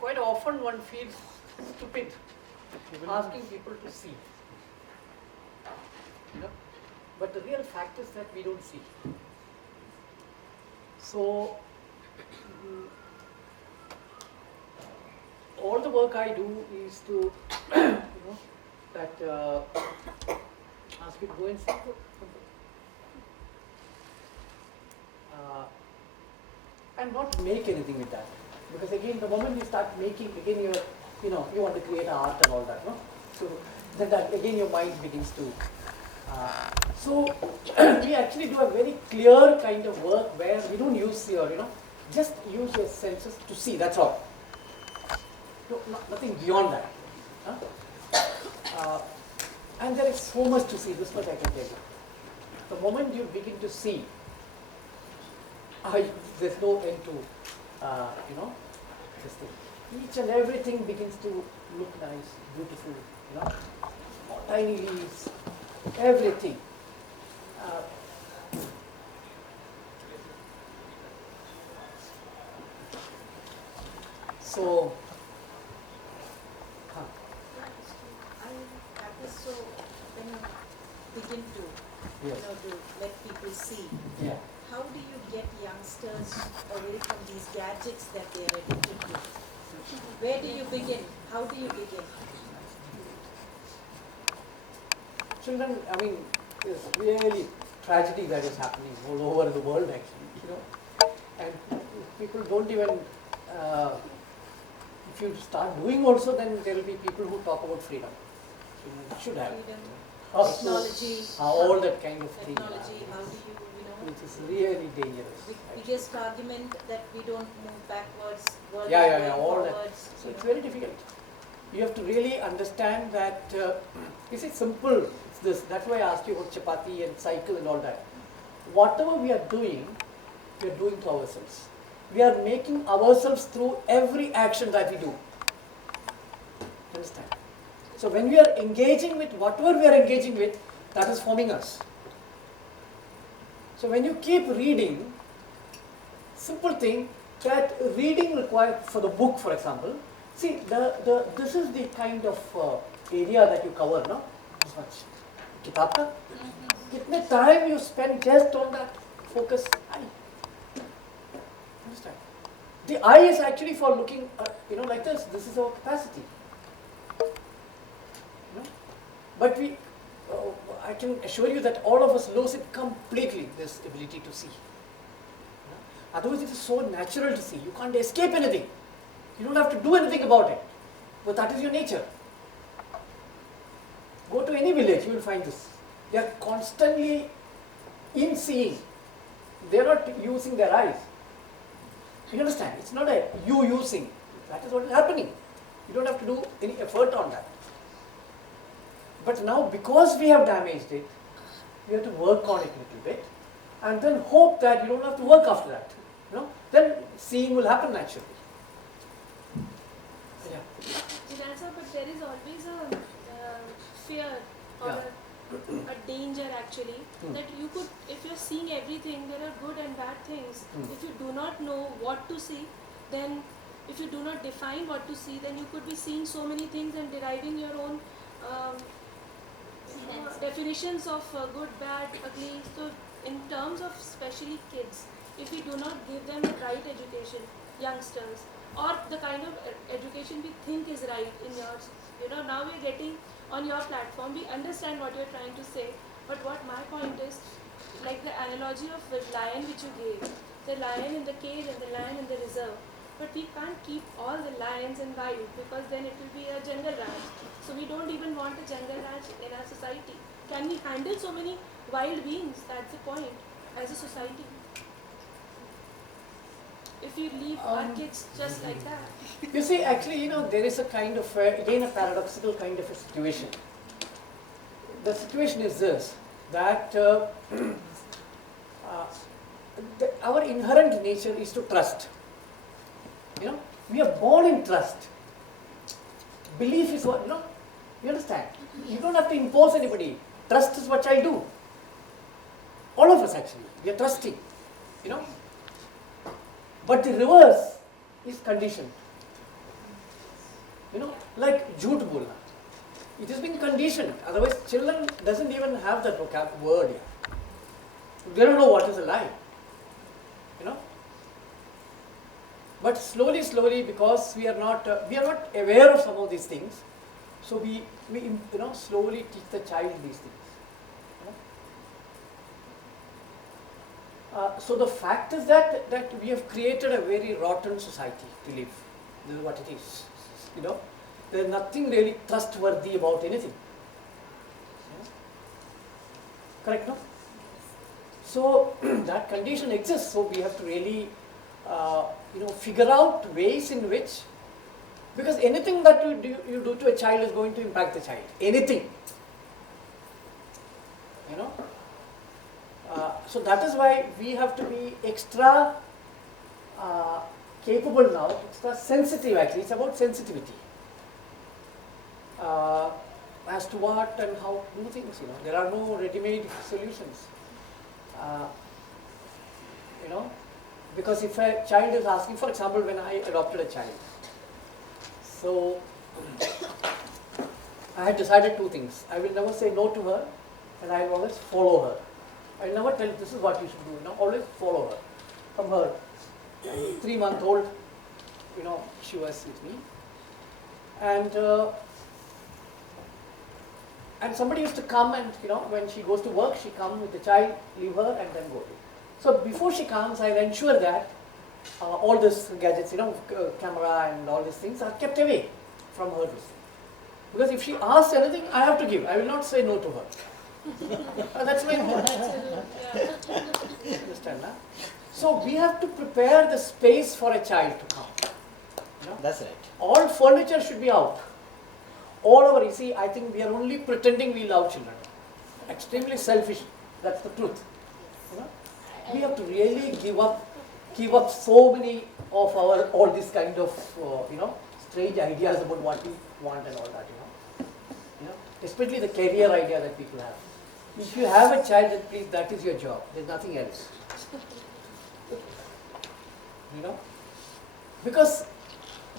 quite often one feels stupid asking people to see. But the real fact is that we don't see. So, all the work I do is to, ask you to go and see. And not make anything with that, because again, the moment you start making, again you want to create art and all that, no? So then that again your mind begins to. So we actually do a very clear kind of work where we don't use your, just use your senses to see. That's all. Nothing beyond that. And there is so much to see. This much I can tell you. The moment you begin to see, there's no end to, this thing. Each and everything begins to look nice, beautiful, tiny leaves, everything. So, So when you begin to, yes. To let people see, Yeah. how do you get youngsters away from these gadgets that they are addicted to? Where do you begin? How do you begin? Children, there's really tragedy that is happening all over the world actually, and people don't even, if you start doing also, then there will be people who talk about freedom. You should have. Freedom, technology, all that kind of thing. Technology, how do you, Which is really dangerous. The biggest argument that we don't move backwards, world Yeah, is going all that. forwards. So it's very difficult. You have to really understand that, this is simple. It's this. That's why I asked you about chapati and cycle and all that. Whatever we are doing to ourselves. We are making ourselves through every action that we do. Understand? So when we are engaging with whatever we are engaging with, that is forming us. So when you keep reading, simple thing, that reading required for the book, for example, see, this is the kind of area that you cover, no? This much. Kitab ka? Kitne time you spend just on that focus eye. Understand? The eye is actually for looking, like this. This is our capacity. But I can assure you that all of us lose it completely, this ability to see. Otherwise, it is so natural to see. You can't escape anything. You don't have to do anything about it. But that is your nature. Go to any village, you will find this. They are constantly in seeing. They are not using their eyes. You understand? It's not a you using. That is what is happening. You don't have to do any effort on that. But now, because we have damaged it, we have to work on it a little bit, and then hope that you don't have to work after that. Then seeing will happen naturally. Yeah. Jinan sir, but there is always a fear or a danger actually that you could, if you're seeing everything, there are good and bad things. If you do not know what to see, then if you do not define what to see, then you could be seeing so many things and deriving your own definitions of good, bad, ugly. So in terms of especially kids, if we do not give them the right education, youngsters, or the kind of education we think is right in yours, now we're getting on your platform, we understand what you're trying to say, but what my point is, like the analogy of the lion which you gave, the lion in the cage and the lion in the reserve, but we can't keep all the lions in wild because then it will be a jungle ranch. So we don't even want a jungle ranch in our society. Can we handle so many wild beings? That's the point as a society. If you leave our kids just like that. You see, actually, there is a kind of, again, a paradoxical kind of a situation. The situation is this, that our inherent nature is to trust. We are born in trust. Belief is what, you understand? You don't have to impose anybody. Trust is what I do. All of us actually, we are trusting, But the reverse is conditioned. Like jhoot bolna. It has been conditioned. Otherwise, children doesn't even have that word yet. They don't know what is a lie. But slowly, because we are not aware of some of these things, so we slowly teach the child these things. So the fact is that we have created a very rotten society to live. This is what it is. There is nothing really trustworthy about anything. Correct, no? So that condition exists. So we have to really, figure out ways in which, because anything that you do to a child is going to impact the child. Anything. So that is why we have to be extra capable now, extra sensitive actually. It's about sensitivity. As to what and how to do things, There are no ready-made solutions. Because if a child is asking, for example, when I adopted a child, so I had decided two things. I will never say no to her, and I will always follow her. I will never tell this is what you should do. Always follow her. From her 3-month-old, she was with me, and somebody used to come and when she goes to work, she comes with the child, leave her, and then go. So before she comes, I ensure that all these gadgets, camera and all these things are kept away from her. Because if she asks anything, I have to give. I will not say no to her. That's my rule. Understand, huh? So we have to prepare the space for a child to come. That's right. All furniture should be out. I think we are only pretending we love children. Extremely selfish. That's the truth. We have to really give up so many of all these kind of strange ideas about what we want and all that. Especially the career idea that people have. If you have a child, then please, that is your job. There's nothing else. Because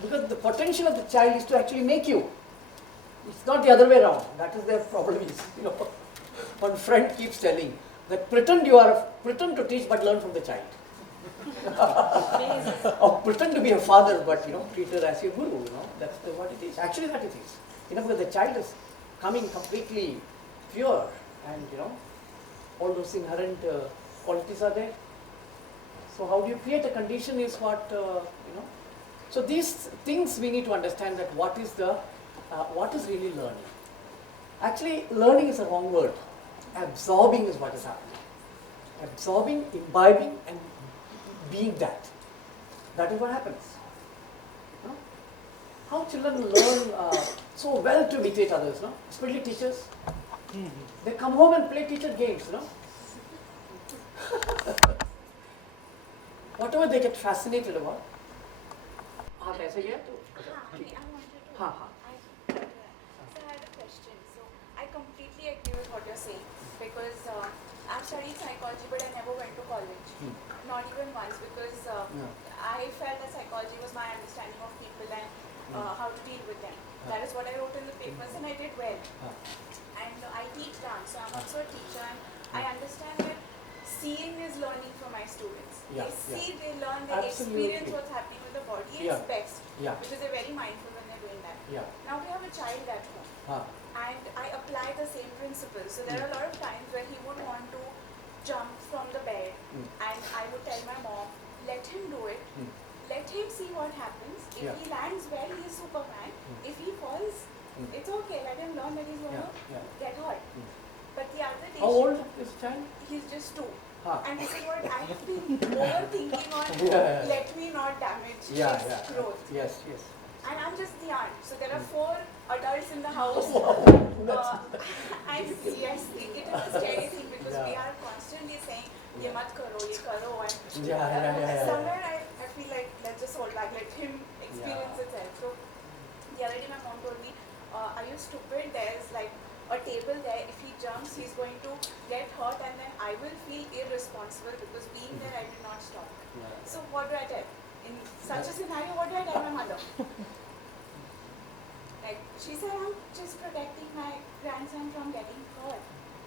the potential of the child is to actually make you. It's not the other way around. That is their problem. One friend keeps telling that pretend to teach but learn from the child. Or pretend to be a father but treat her as your guru. That's what it is. Actually, that it is. Because the child is coming completely pure, and all those inherent qualities are there. So how do you create a condition is what So these things we need to understand, that what is really learning. Actually, learning is a wrong word. Absorbing is what is happening. Absorbing, imbibing, and being that. That is what happens. How children learn so well to imitate others, especially teachers. They come home and play teacher games, Whatever they get fascinated about. कैसे ये तो I wanted to. So I had a question. So I completely agree with what you're saying, because I've studied psychology, but I never went to college, not even once, because I felt that psychology was my understanding of people and how to deal with them. That is what I wrote in the papers, and I did well. And I teach dance, so I'm also a teacher, and I understand that seeing is learning for my students. They see, they learn, they experience what's happening with the body. It's best, because they're very mindful when they're doing that. Now we have a child at home, and I apply the same principles. So there are a lot of times where he would want to jump from the bed, and I would tell my mom, let him do it. Let him see what happens. If he lands well, he's Superman. If he falls, it's okay. Let him learn that he's going to get hurt. But the other day, how old is the child? He's just 2. And this is what I have been overthinking on. Let me not damage his growth. Yes. And I'm just the aunt. So there are 4 adults in the house. And yes, it is a scary thing, because we are constantly saying, ye mat karo, ye karo. And somewhere I feel like, let's just hold back, let him experience itself. So the other day my mom told me, are you stupid? There's like a table there. If he jumps, he's going to get hurt, and then I will feel irresponsible, because being there I did not stop. So what do I tell? in such a scenario, what do I tell my mother? Like, she said, I'm just protecting my grandson from getting hurt.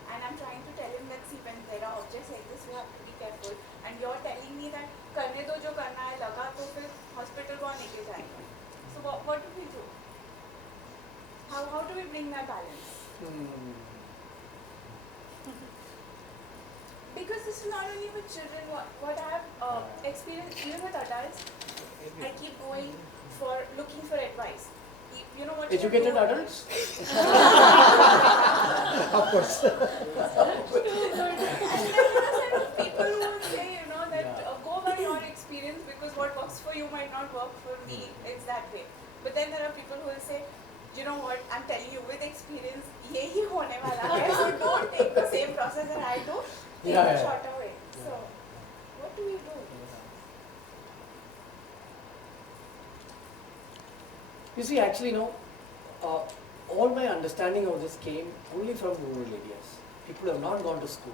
And I'm trying to tell him that, see, when there are objects like this, we have to be careful. And you're telling me that, करने दो जो करना है, लगा तो फिर hospital कौन लेके जाएगा? So what do we do? How do we bring that balance? Because this is not only with children. What I have experienced even with adults, I keep going for looking for advice. You know what? Educated adults? Of course. And then there are people who will say, you know, that go by your experience because what works for you might not work for me. It's that way. But then there are people who will say, you know what? I'm telling you with experience, yehi hone wala hai. So don't take the same process that I do. Take the shorter way. So what do we do? You see, actually, no. All my understanding of this came only from rural areas. People have not gone to school.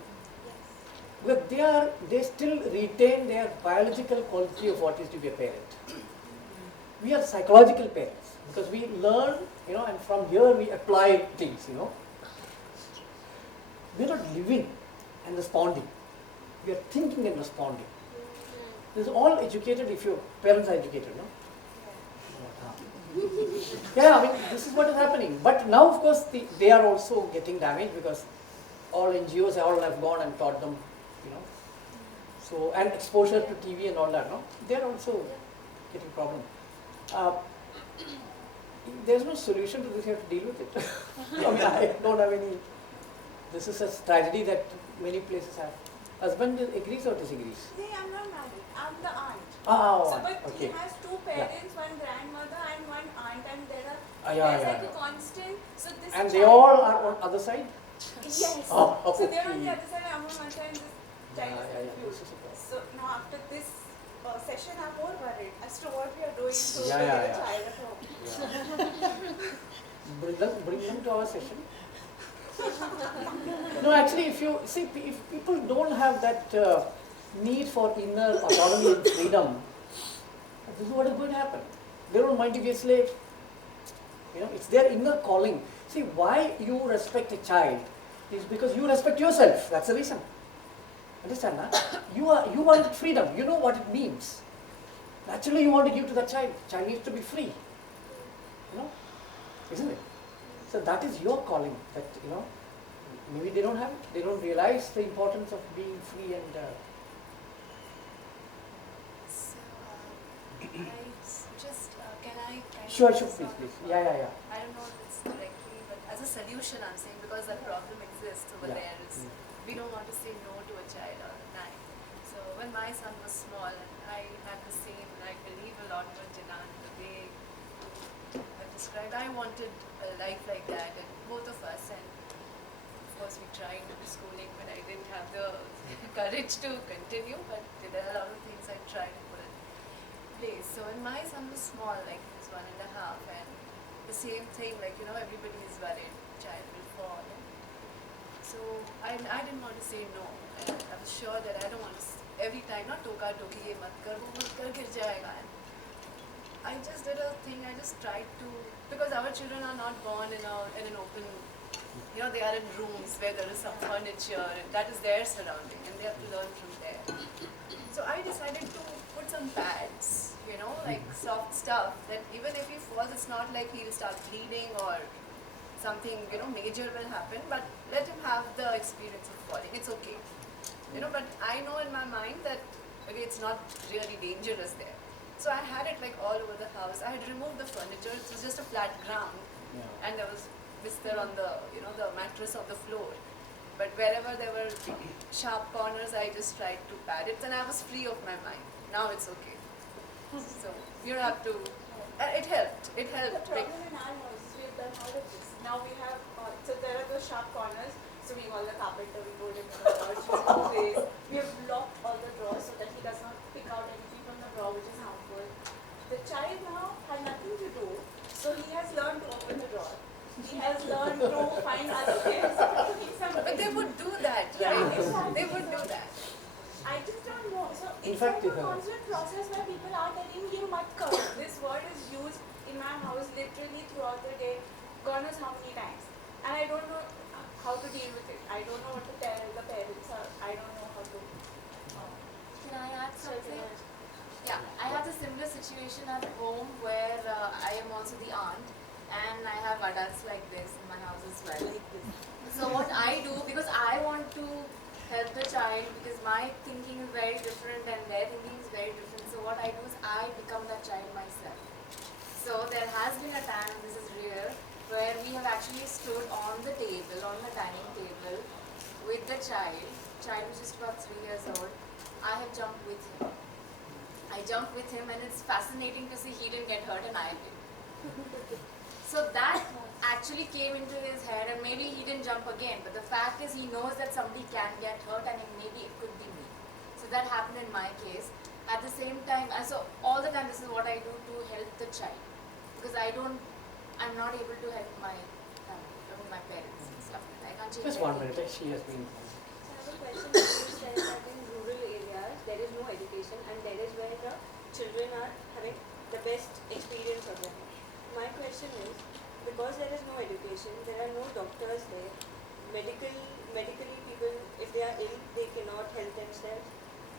But they still retain their biological quality of what is to be a parent. We are psychological parents because we learn, you know, and from here we apply things, you know. We are not living and responding. We are thinking and responding. This is all educated if your parents are educated, no? Yeah, I mean, this is what is happening. But now, of course, they are also getting damaged because all NGOs all have gone and taught them, you know. So, and exposure to TV and all that, no? They are also getting problem. There's no solution to this, you have to deal with it. I mean, I don't have any, this is a tragedy that many places have. Husband agrees or disagrees? See, I'm not married. I'm the aunt. Oh, So, but okay. he has two parents, one grandmother and one aunt, and there's yeah. like a constant. So this And they child- all are on other side? Yes. Oh, So they're on okay. the other side. I'm on one side, and this child is This confused. is a problem. So now after this session, I'm more worried as to what we are doing to Yeah, get yeah, a yeah. child at home. Bring them to our session. No, actually, if you see, if people don't have that need for inner autonomy and freedom, this is what is going to happen. They don't mind to be a slave. You know, it's their inner calling. See, why you respect a child is because you respect yourself. That's the reason. Understand that? You want freedom. You know what it means. Naturally, you want to give to the child. Child needs to be free. You know, isn't it? So that is your calling. That, you know, maybe they don't have it. They don't realize the importance of being free and. So, can I kind Sure, of please. sort Yeah. I don't know if it's directly, but as a solution, I'm saying because that problem exists over Yeah. there is we don't want to say no to a child all the time. So when my son was small, and I had the same, I believe a lot with Jinan, the way I described, I wanted a life like that, and both of us, and of course we tried schooling, but I didn't have the courage to continue, but there are a lot of things I tried to put in place. So when my son was small, like he was 1.5, and the same thing, like, you know, everybody is worried, child will fall. So I didn't want to say no. And I was sure that I don't want to, every time, not toka toki, ye mat kar, wo mat kar, gir jayega. And I just did a thing, I just tried to, because our children are not born in an open, you know, they are in rooms where there is some furniture, and that is their surrounding, and they have to learn from there. So I decided to put some pads, you know, like soft stuff, that even if he falls, it's not like he'll start bleeding or something, you know, major will happen, but let him have the experience of falling. It's okay. You know, but I know in my mind that, okay, it's not really dangerous there. So I had it like all over the house. I had removed the furniture. It was just a flat ground. Yeah. And there was bistar on the, you know, the mattress of the floor. But wherever there were sharp corners, I just tried to pad it, and I was free of my mind. Now it's okay. So you don't have to. It helped. It The helped. problem in our house is we've done all of this. Now we have, so there are those sharp corners. So we call the carpenter, we told him to place. We have locked all the drawers so that he does not pick out anything from the drawer which is harmful. The child now had nothing to do, so he has learned to open the drawer. He has learned to find other things. But they would do that, right? Yeah, exactly. They would do that. I just don't know. So In it's fact, like a constant process where people are telling you mat karo. This word is used in my house literally throughout the day, God knows how many times. And I don't know how to deal with it. I don't know what to tell the parents, or I don't know how to. Can I add something? Yeah, I had a similar situation at home where I am also the aunt and I have adults like this in my house as well. So what I do, because I want to help the child, because my thinking is very different and their thinking is very different. So what I do is I become that child myself. So there has been a time, this is real, where we have actually stood on the table, on the dining table with the child was just about 3 years old. I have jumped with him. I jumped with him and it's fascinating to see he didn't get hurt and I did. So that actually came into his head and maybe he didn't jump again, but the fact is he knows that somebody can get hurt and maybe it could be me. So that happened in my case. At the same time, so all the time this is what I do to help the child, because I'm not able to help my family, my parents and stuff like that. I can't change just 1 anything. minute, she has been. So I have a question. You said that in rural areas there is no education and there is where the children are having the best experience of them. My question is, because there is no education, there are no doctors there, medically people, if they are ill, they cannot help themselves.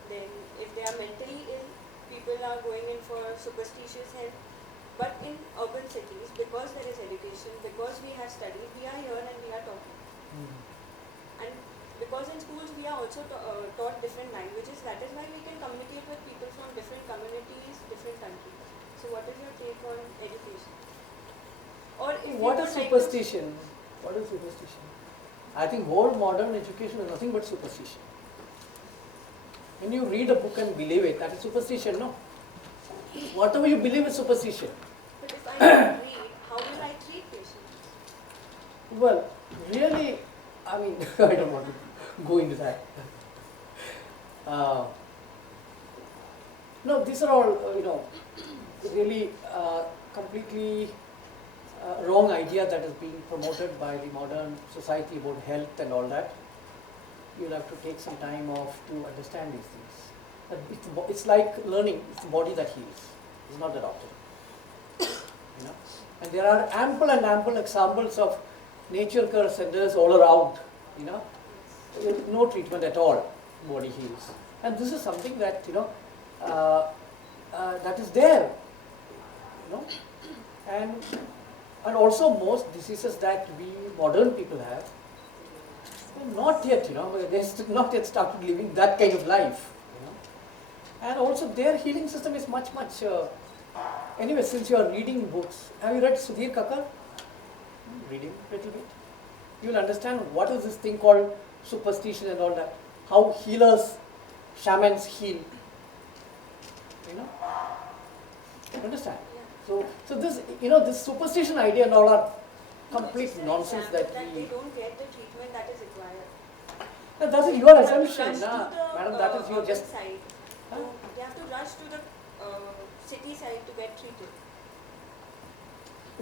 Then if they are mentally ill, people are going in for superstitious help. But in urban cities, because there is education, because we have studied, we are here and we are talking. And because in schools we are also taught different languages, that is why we can communicate with people from different communities, different countries. So what is your take on education? Or if What you is would like superstition? What is superstition? I think whole modern education is nothing but superstition. When you read a book and believe it, that is superstition, no? Whatever you believe is superstition. But if I don't read, how will I treat patients? Well, really, I mean, I don't want to go into that. No, these are all, really completely wrong idea that is being promoted by the modern society about health and all that. You'll have to take some time off to understand these things. But it's like learning, it's the body that heals, it's not the doctor. And there are ample examples of nature care centers all around, with no treatment at all, body heals. And this is something that, that is there, and also most diseases that we modern people have, not yet, they not yet started living that kind of life, and also their healing system is much, anyway, since you are reading books, have you read Sudhir Kakar? Read him a little bit. You will understand what is this thing called superstition and all that, how healers, shamans heal, understand? So this, this superstition idea and all are complete nonsense that they we... don't get the treatment that is required. No, that is your They have to assumption, rush nah. to the, Madam, that is your urban just... side. Huh? They have to rush to the city side to get treated.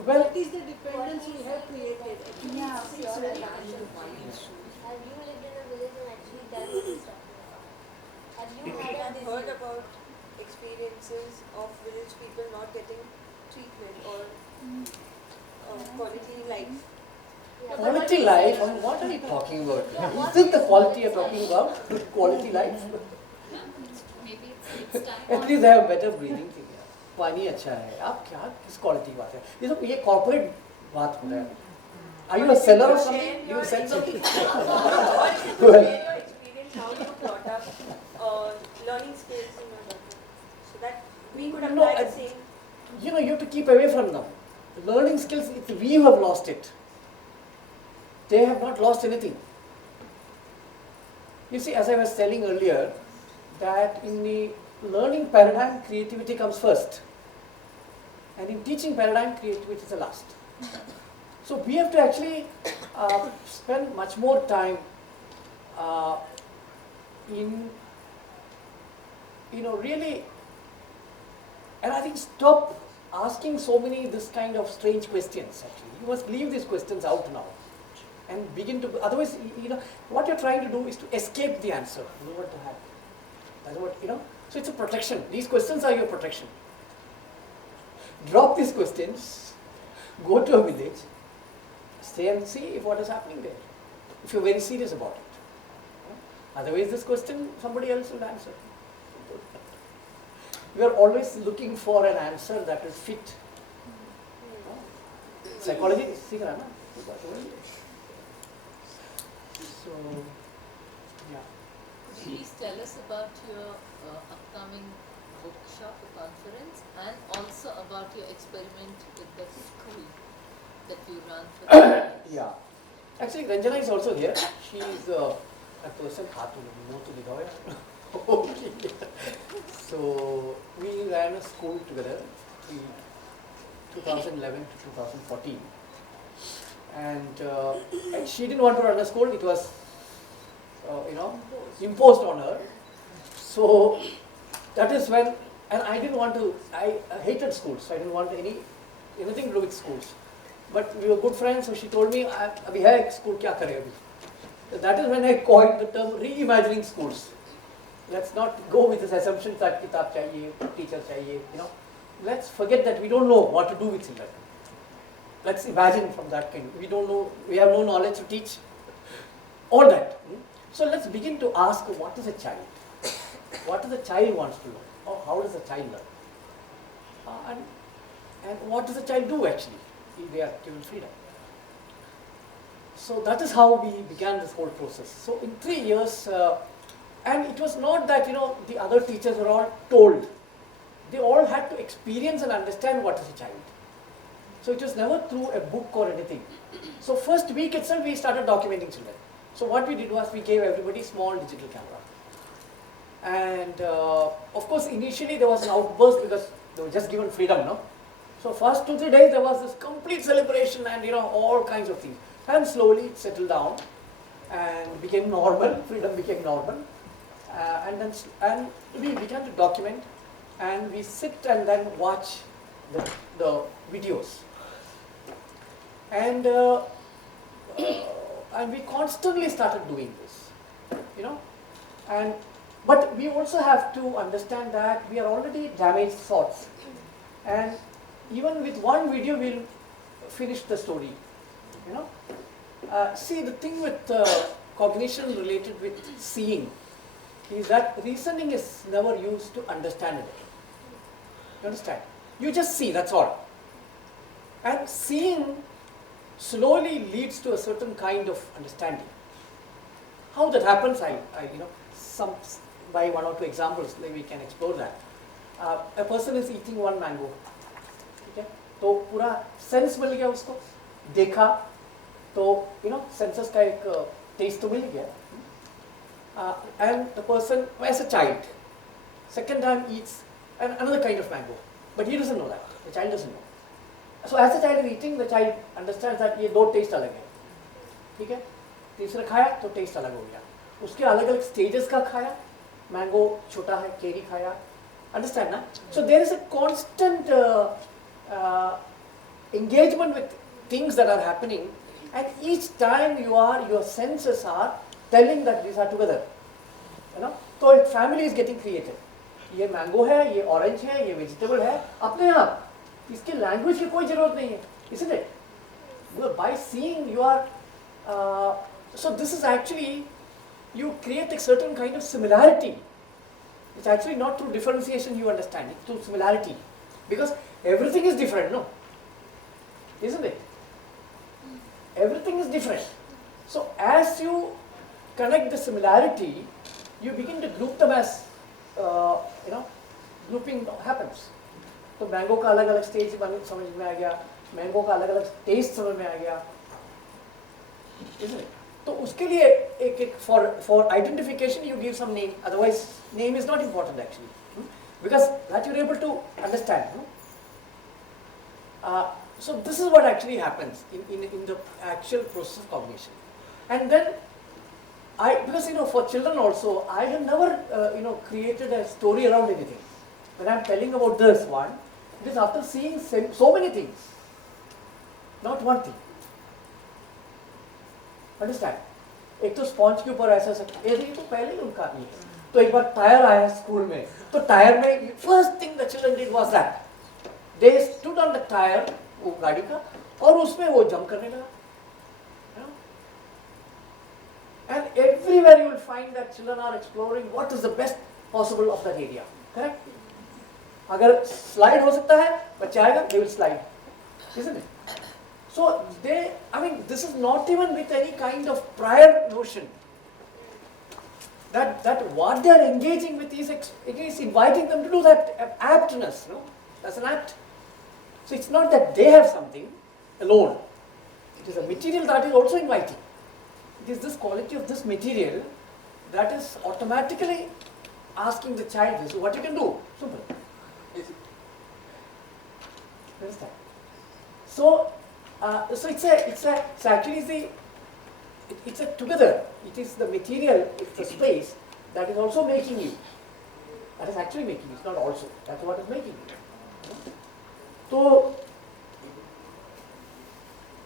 Well, That is the dependence we have created. Actually, Yeah, it's sure, very that is dangerous. one issue. Have you lived in a village and actually done what he's talking about? Have you I had a have heard disease? about experiences of village people not getting treatment or quality life. Yeah. quality life, I mean, what are you talking about? Is this the quality you're talking about? Quality life? Maybe it's time. At least I have better breathing thing. पानी अच्छा है, आप क्या किस quality की बात है? ये तो ये corporate बात हो रहा है. Are you a seller of something? You sell something? Share your experience, how you brought up learning skills in your daughter, so that we could No, apply the same. You have to keep away from them. Learning skills, we have lost it. They have not lost anything. You see, as I was telling earlier, that in the learning paradigm, creativity comes first. And in teaching paradigm, creativity is the last. So we have to actually spend much more time in, really, and I think stop asking so many this kind of strange questions actually. You must leave these questions out now and begin to, otherwise, what you're trying to do is to escape the answer. You know what to have. That's what, So it's a protection. These questions are your protection. Drop these questions, go to a village, stay and see if what is happening there. If you're very serious about it. Otherwise, this question somebody else will answer. We are always looking for an answer that is fit. Psychology is सीख रहा ना? So, yeah. Please tell us about your upcoming workshop or conference, and also about your experiment with the school that you run for the Yeah. Actually, Ranjana is also here. She is a person more to the Okay. So, we ran a school together, 2011 to 2014. And she didn't want to run a school, it was, imposed on her. So, that is when, and I didn't want to, I hated schools, I didn't want anything to do with schools. But we were good friends, so she told me, abhi hai school kya kare abhi. That is when I coined the term reimagining schools. Let's not go with this assumption that kitab chahiye, teacher chahiye, Let's forget that we don't know what to do with children. Let's imagine from that kind. We don't know, we have no knowledge to teach. All that. So let's begin to ask, what is a child? What does a child wants to learn? Or how does a child learn? And what does a child do actually if they are given freedom? So that is how we began this whole process. So in 3 years, and it was not that the other teachers were all told. They all had to experience and understand what is a child. So it was never through a book or anything. So first week itself we started documenting children. So what we did was we gave everybody small digital camera. And of course initially there was an outburst because they were just given freedom, no? So first 2-3 days there was this complete celebration and all kinds of things. And slowly it settled down and became normal, freedom became normal. And we began to document, and we sit and then watch the videos. And we constantly started doing this, but we also have to understand that we are already damaged thoughts. And even with one video we'll finish the story, See, the thing with cognition related with seeing is that reasoning is never used to understand it. You understand? You just see, that's all. And seeing slowly leads to a certain kind of understanding. How that happens, by 1 or 2 examples, maybe we can explore that. A person is eating one mango. Okay? तो पूरा sense मिल गया उसको, देखा, तो senses का एक taste तो मिल गया. And the person, as a child, second time eats another kind of mango, but he doesn't know that. The child doesn't know. So as the child is eating, the child understands that ये 2 taste अलग है. ठीक है? तीसरा खाया तो taste अलग हो गया. उसके अलग-अलग stages का खाया. Mango छोटा है, cherry खाया. Understand ना? So there is a constant engagement with things that are happening, and each time your senses are telling that these are together. So a family is getting created. ये mango है, ये orange है, ये vegetable है, अपने आप. इसके language की कोई जरूरत नहीं है, isn't it? By seeing you are, so this is actually, you create a certain kind of similarity. It's actually not through differentiation you understand, it's through similarity. Because everything is different, no? Isn't it? Everything is different. So as you connect the similarity, you begin to group them as, grouping happens. तो mango का अलग अलग stage समझ में आ गया, mango का अलग अलग टेस्ट समझ में आ गया, तो उसके लिए एक for identification you give some name, otherwise name is not important actually, because that you're able to understand. So this is what actually happens in the actual process of cognition. And then because for children also, I have never created a story around anything. When I'm telling about this one, it is after seeing so many things, not one thing. Understand? एक तो sponge के ऊपर ऐसा ये तो पहले ही उनका नहीं है, तो एक बार टायर आया स्कूल में, तो टायर में first thing the children did was that they stood on the tyre, वो गाड़ी का, और उसमें वो जंप करने लगा. And everywhere you will find that children are exploring what is the best possible of that area. Correct? अगर slide हो सकता है, बच्चे आएगा, they will slide. Isn't it? So this is not even with any kind of prior notion. That what they are engaging with is inviting them to do that aptness. That's an act. So it's not that they have something alone. It is a material that is also inviting. It is this quality of this material that is automatically asking the child this. What you can do? Simple. Understand? So it's actually it's a together. It is the material, it's the space that is also making you. That is actually making you. It's not also. That's what is making you. तो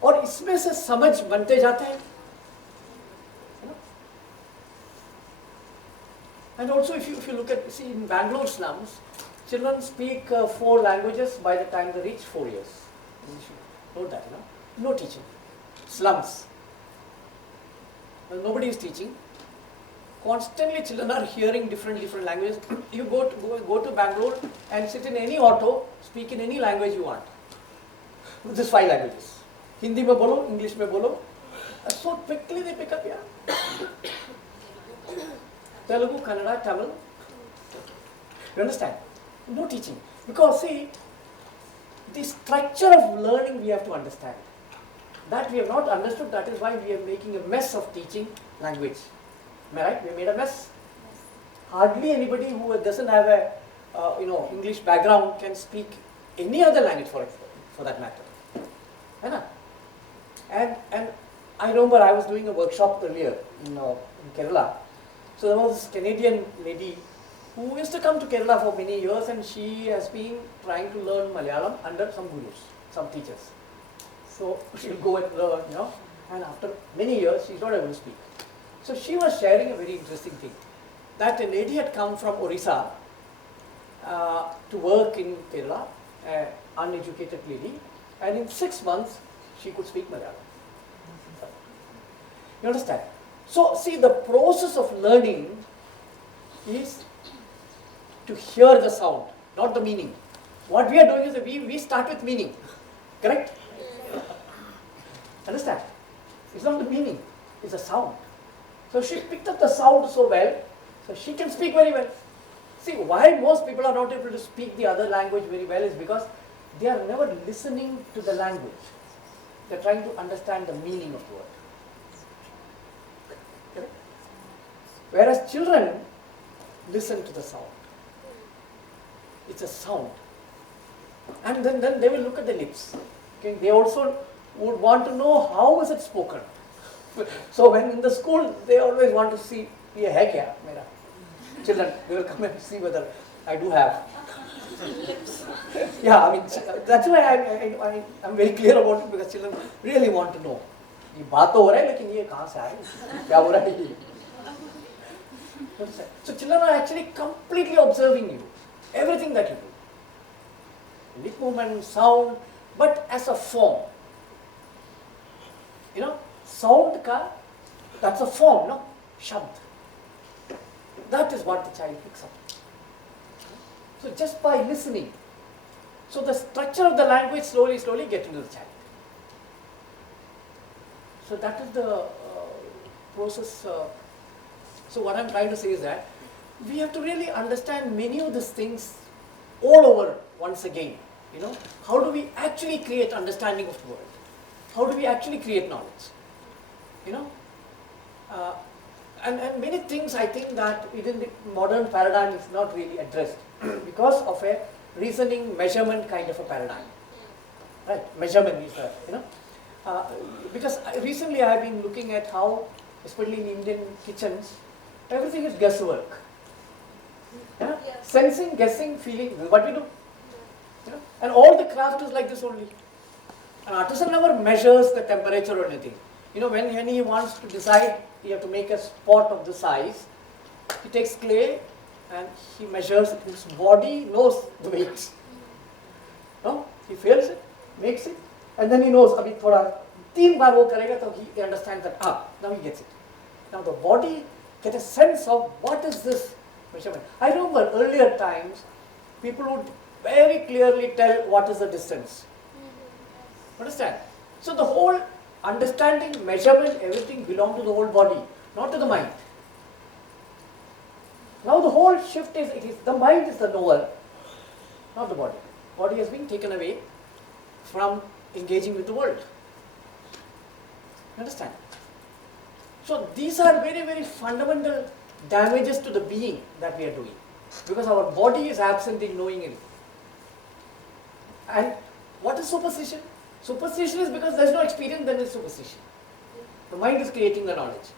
और इसमें से समझ बनते जाते हैं. And also if you look at, see in Bangalore slums, children speak 4 languages by the time they reach 4 years. You should know that, no teaching. Slums. Nobody is teaching. Constantly children are hearing different languages. You go to Bangalore and sit in any auto, speak in any language you want. Just 5 languages. Hindi mein bolo, English mein bolo. So quickly they pick up, yeah. Telugu, Kannada, Tamil. You understand? No teaching. Because see, the structure of learning we have to understand. That we have not understood, that is why we are making a mess of teaching language. Am I right? We have made a mess. Yes. Hardly anybody who doesn't have a English background can speak any other language for that matter. And I remember I was doing a workshop earlier in Kerala. So there was this Canadian lady who used to come to Kerala for many years, and she has been trying to learn Malayalam under some gurus, some teachers. So she'll go and learn, and after many years she's not able to speak. So she was sharing a very interesting thing, that a lady had come from Orissa to work in Kerala, an uneducated lady, and in 6 months she could speak Malayalam. You understand? So see, the process of learning is to hear the sound, not the meaning. What we are doing is we start with meaning, correct? Understand? It's not the meaning, it's the sound. So she picked up the sound so well, so she can speak very well. See, why most people are not able to speak the other language very well is because they are never listening to the language. They are trying to understand the meaning of the word. Correct? Whereas children listen to the sound. It's a sound. And then they will look at the lips. Okay? They also would want to know how is it spoken. So when in the school, they always want to see, ye hai kya mera? Children, they will come and see whether I do have. Yeah, I mean, that's why I'm very clear about it, because children really want to know. ये बात तो हो रहा है, लेकिन ये कहाँ से आया? क्या हो रहा है ये? So children are actually completely observing you, everything that you do. Lip movement, sound, but as a form. Sound that's a form, no? Shabd. That is what the child picks up. So just by listening, so the structure of the language slowly gets into the child. So that is the process. So what I'm trying to say is that we have to really understand many of these things all over once again. How do we actually create understanding of the world? How do we actually create knowledge? And many things I think that within the modern paradigm is not really addressed because of a reasoning measurement kind of a paradigm. Right? Measurement is because recently I have been looking at how, especially in Indian kitchens, everything is guesswork. Sensing, guessing, feeling, what we do. And all the craft is like this only. An artisan never measures the temperature or anything. When he wants to decide, he has to make a spot of the size, He takes clay and he measures it. His body knows the weights. No? He feels it, makes it, and then he knows, abhi thoda 3 baar wo karega, so he understands that, now he gets it. Now the body gets a sense of what is this measurement. I remember earlier times, people would very clearly tell what is the distance. Understand? So the whole understanding, measurement, everything belongs to the whole body, not to the mind. Now the whole shift is, the mind is the knower, not the body. Body has been taken away from engaging with the world. You understand? So these are very, very fundamental damages to the being that we are doing, because our body is absent in knowing anything. And what is superstition? Superstition is because there is no experience, then there is superstition. The mind is creating the knowledge.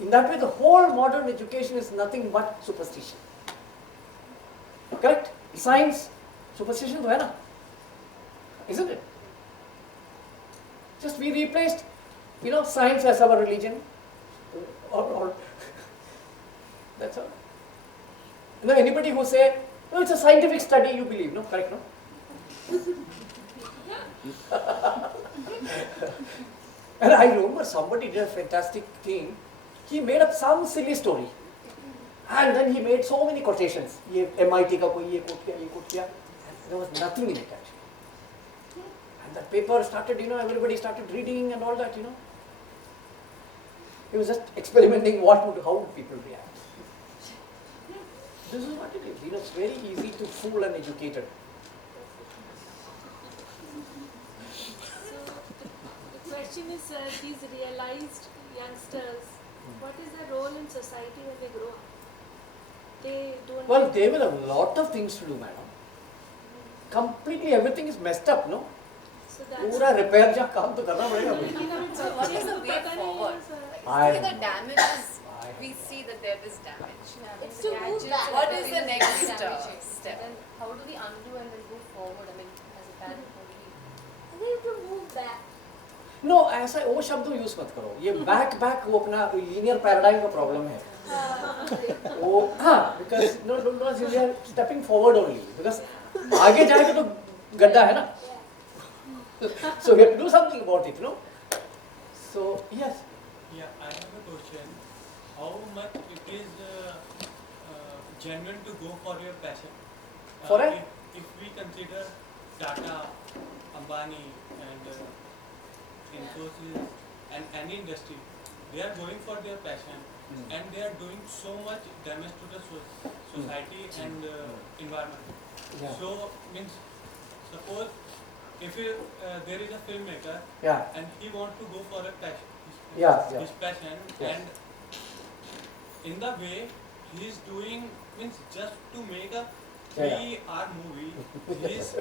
In that way, the whole modern education is nothing but superstition. Correct? Science, superstition to hai na? Isn't it? Just we replaced, science as our religion. Or that's all. Anybody who say, no, it's a scientific study, you believe, no? Correct, no? And I remember somebody did a fantastic thing. He made up some silly story. And then he made so many quotations. Ye MIT ka koi ye quote kiya. And there was nothing in it actually. And the paper started, everybody started reading and all that, He was just experimenting how would people react. This is what it is. It's very easy to fool an educated. So the question is, these realized youngsters, what is their role in society when they grow up? They don't. Well, they will have a lot of things to do, madam. Completely everything is messed up, no? So that's. पूरा repair जा काम तो करना पड़ेगा भाई. So what is the way forward? I See, the know. damage is, we see that there is damage. It's to move back. What is the next step? Then how do we undo and then move forward? I mean, as a parent, how do we? I think to move back. No, ऐसा वो शब्द use मत करो. ये back वो अपना linear paradigm का problem है. वो because no, we are stepping forward only because आगे जाएगा तो गड्ढा है ना. So we have to do something about it, So yes. Yeah, I have a question. How much it is genuine to go for your passion? For a? If we consider Tata, Ambani, and Infosys, and any industry, they are going for their passion, and they are doing so much damage to the society and environment. Yeah. So means, suppose if there is a filmmaker, and he wants to go for a passion. His passion, and in the way he is doing means just to make a 3-hour movie, he is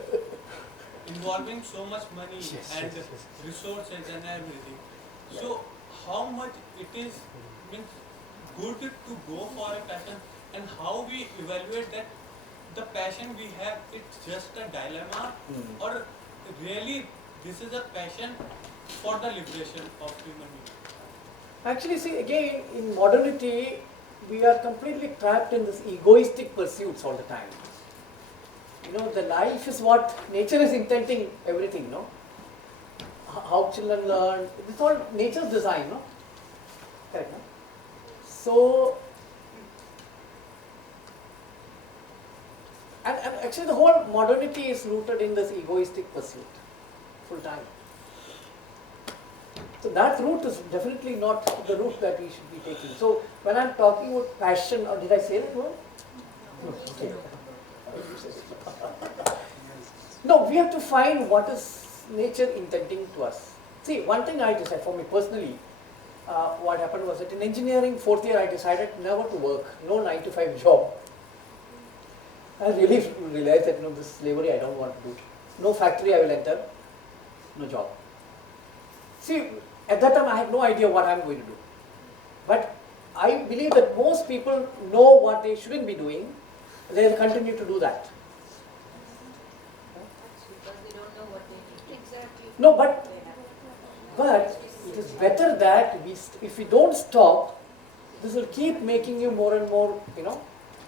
involving so much money and resources and everything. So how much it is means good to go for a passion, and how we evaluate that the passion we have, it's just a dilemma, or really this is a passion for the liberation of human beings. Actually, see, again, in modernity, we are completely trapped in this egoistic pursuits all the time. The life is what nature is intending everything, How children learn, it's all nature's design, Correct, no? So, and actually the whole modernity is rooted in this egoistic pursuit, full time. So that route is definitely not the route that we should be taking. So when I'm talking about passion, or did I say that word? No. Okay. No, we have to find what is nature intending to us. See, one thing I decided for me personally, what happened was that in engineering, 4th year, I decided never to work, no 9-to-5 job. I really realized that this slavery I don't want to do. No factory I will enter, no job. See, at that time I had no idea what I am going to do. But I believe that most people know what they shouldn't be doing, they will continue to do that. Because they don't know what they need. Exactly. No, but it is better that if we don't stop, this will keep making you more and more,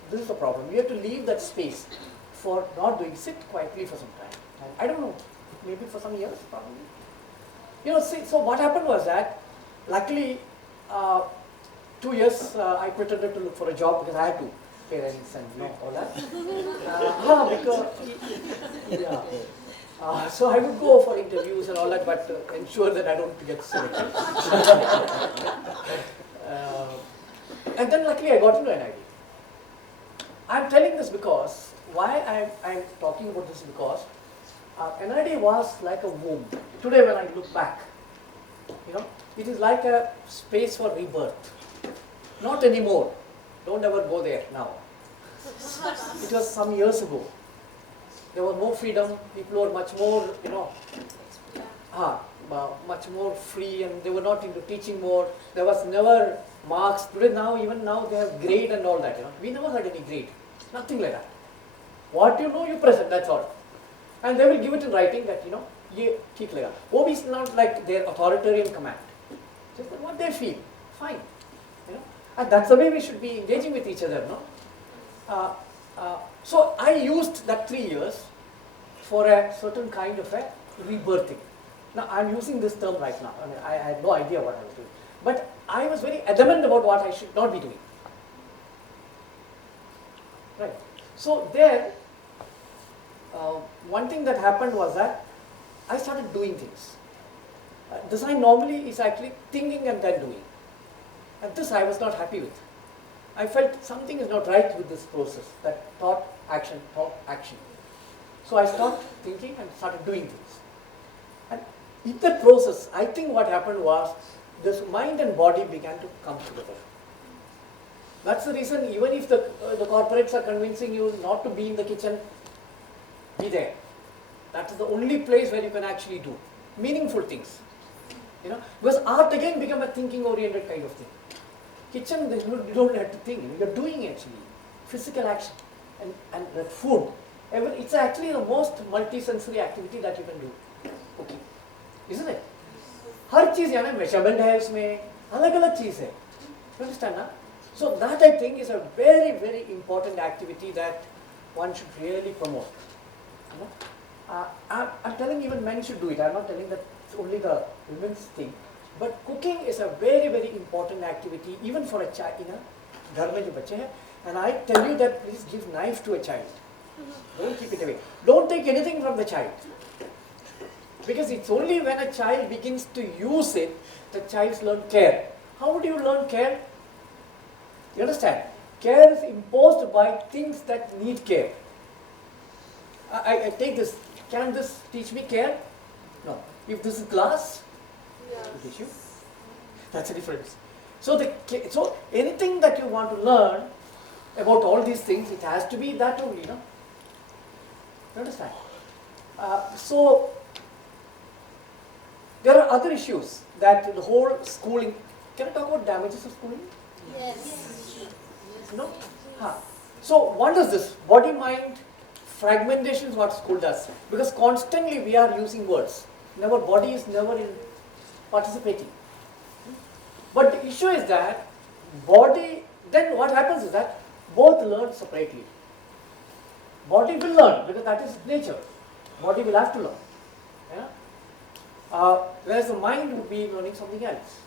this is the problem. You have to leave that space for not doing, sit quietly for some time. And I don't know, maybe for some years probably. See, so what happened was that, luckily, 2 years I pretended to look for a job because I had to, parents and all that. So I would go for interviews and all that, but ensure that I don't get selected. And then luckily I got into NID. I'm telling this because, why I'm talking about this because NID was like a womb. Today when I look back, it is like a space for rebirth. Not anymore. Don't ever go there now. It was some years ago. There was more freedom. People were much more, much more free, and they were not into teaching more. There was never marks. Today, even now, they have grade and all that. We never had any grade. Nothing like that. What you know, you present. That's all. And they will give it in writing that ye theek lega. OB is not like their authoritarian command. Just what they feel. Fine. And that's the way we should be engaging with each other, no? So I used that 3 years for a certain kind of a rebirthing. Now I'm using this term right now. I had no idea what I was doing. But I was very adamant about what I should not be doing. Right. So there, one thing that happened was that I started doing things. Design normally is actually thinking and then doing. And this I was not happy with. I felt something is not right with this process, that thought, action. So I stopped thinking and started doing things. And in that process, I think what happened was, this mind and body began to come together. That's the reason, even if the corporates are convincing you not to be in the kitchen, be there. That is the only place where you can actually do meaningful things. Because art again become a thinking-oriented kind of thing. Kitchen, you don't have to think. You're doing actually physical action and the food. It's actually the most multi-sensory activity that you can do. Cooking, isn't it? हर चीज यानी measurement है उसमें, अलग-अलग चीज है. You understand, ना? So that I think is a very, very important activity that one should really promote. I'm telling even men should do it. I'm not telling that it's only the women's thing. But cooking is a very, very important activity, even for a child. घर में जो बच्चे हैं, and I tell you that please give knife to a child. Don't keep it away. Don't take anything from the child. Because it's only when a child begins to use it, the child learns care. How would you learn care? You understand? Care is imposed by things that need care. I take this. Can this teach me care? No. If this is glass, it teach you. That's the difference. So anything that you want to learn about all these things, it has to be that only, no? You understand? So there are other issues that the whole schooling. Can I talk about damages of schooling? Yes. No? So what is this? Body-mind fragmentation is what school does. Because constantly we are using words. Our body is never in participating. But the issue is that body, then what happens is that both learn separately. Body will learn because that is nature. Body will have to learn. Yeah? Whereas the mind would be learning something else.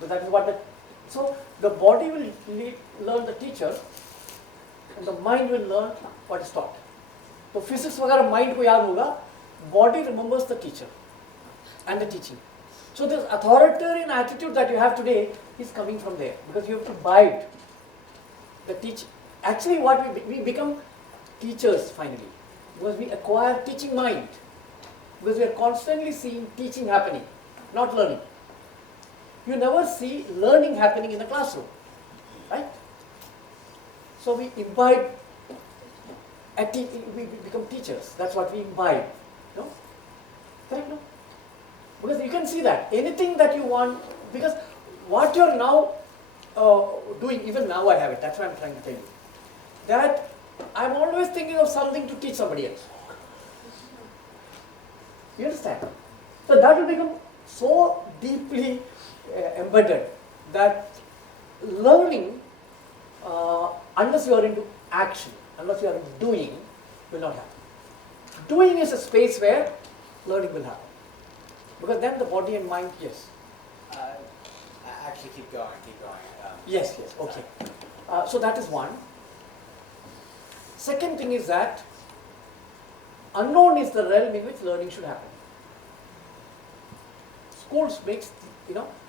But that is what so the body will learn the teacher and the mind will learn what is taught. So physics वगैरह mind को याद होगा, body remembers the teacher and the teaching. So this authoritarian attitude that you have today is coming from there because you have to bite the teach. Actually, what we become teachers finally because we acquire teaching mind because we are constantly seeing teaching happening, not learning. You never see learning happening in the classroom, right? So we imbibe. We become teachers. That's what we imbibe. No? Correct? No? Because you can see that anything that you want, because what you're now doing, even now I have it, that's what I'm trying to tell you. That I'm always thinking of something to teach somebody else. You understand? So that will become so deeply embedded that learning, unless you are into action, unless you are into doing, will not happen. Doing is a space where learning will happen. Because then the body and mind, yes. Actually, keep going. Yes, okay. So that is one. Second thing is that unknown is the realm in which learning should happen. Schools makes,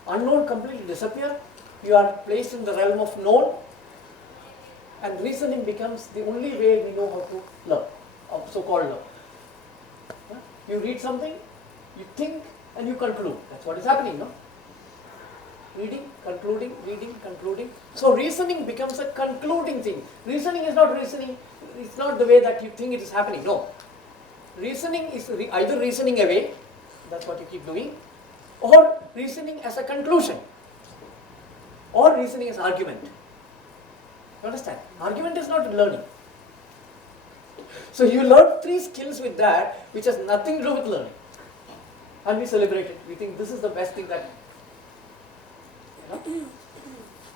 unknown completely disappear. You are placed in the realm of known, and reasoning becomes the only way we know how to learn, or so-called learn. You read something, you think, and you conclude. That's what is happening, no? Reading, concluding. So reasoning becomes a concluding thing. Reasoning is not reasoning. It's not the way that you think it is happening. No. Reasoning is either reasoning away, that's what you keep doing, or reasoning as a conclusion, or reasoning as argument. You understand? Argument is not learning. So you learn 3 skills with that, which has nothing to do with learning. And we celebrate it. We think this is the best thing that,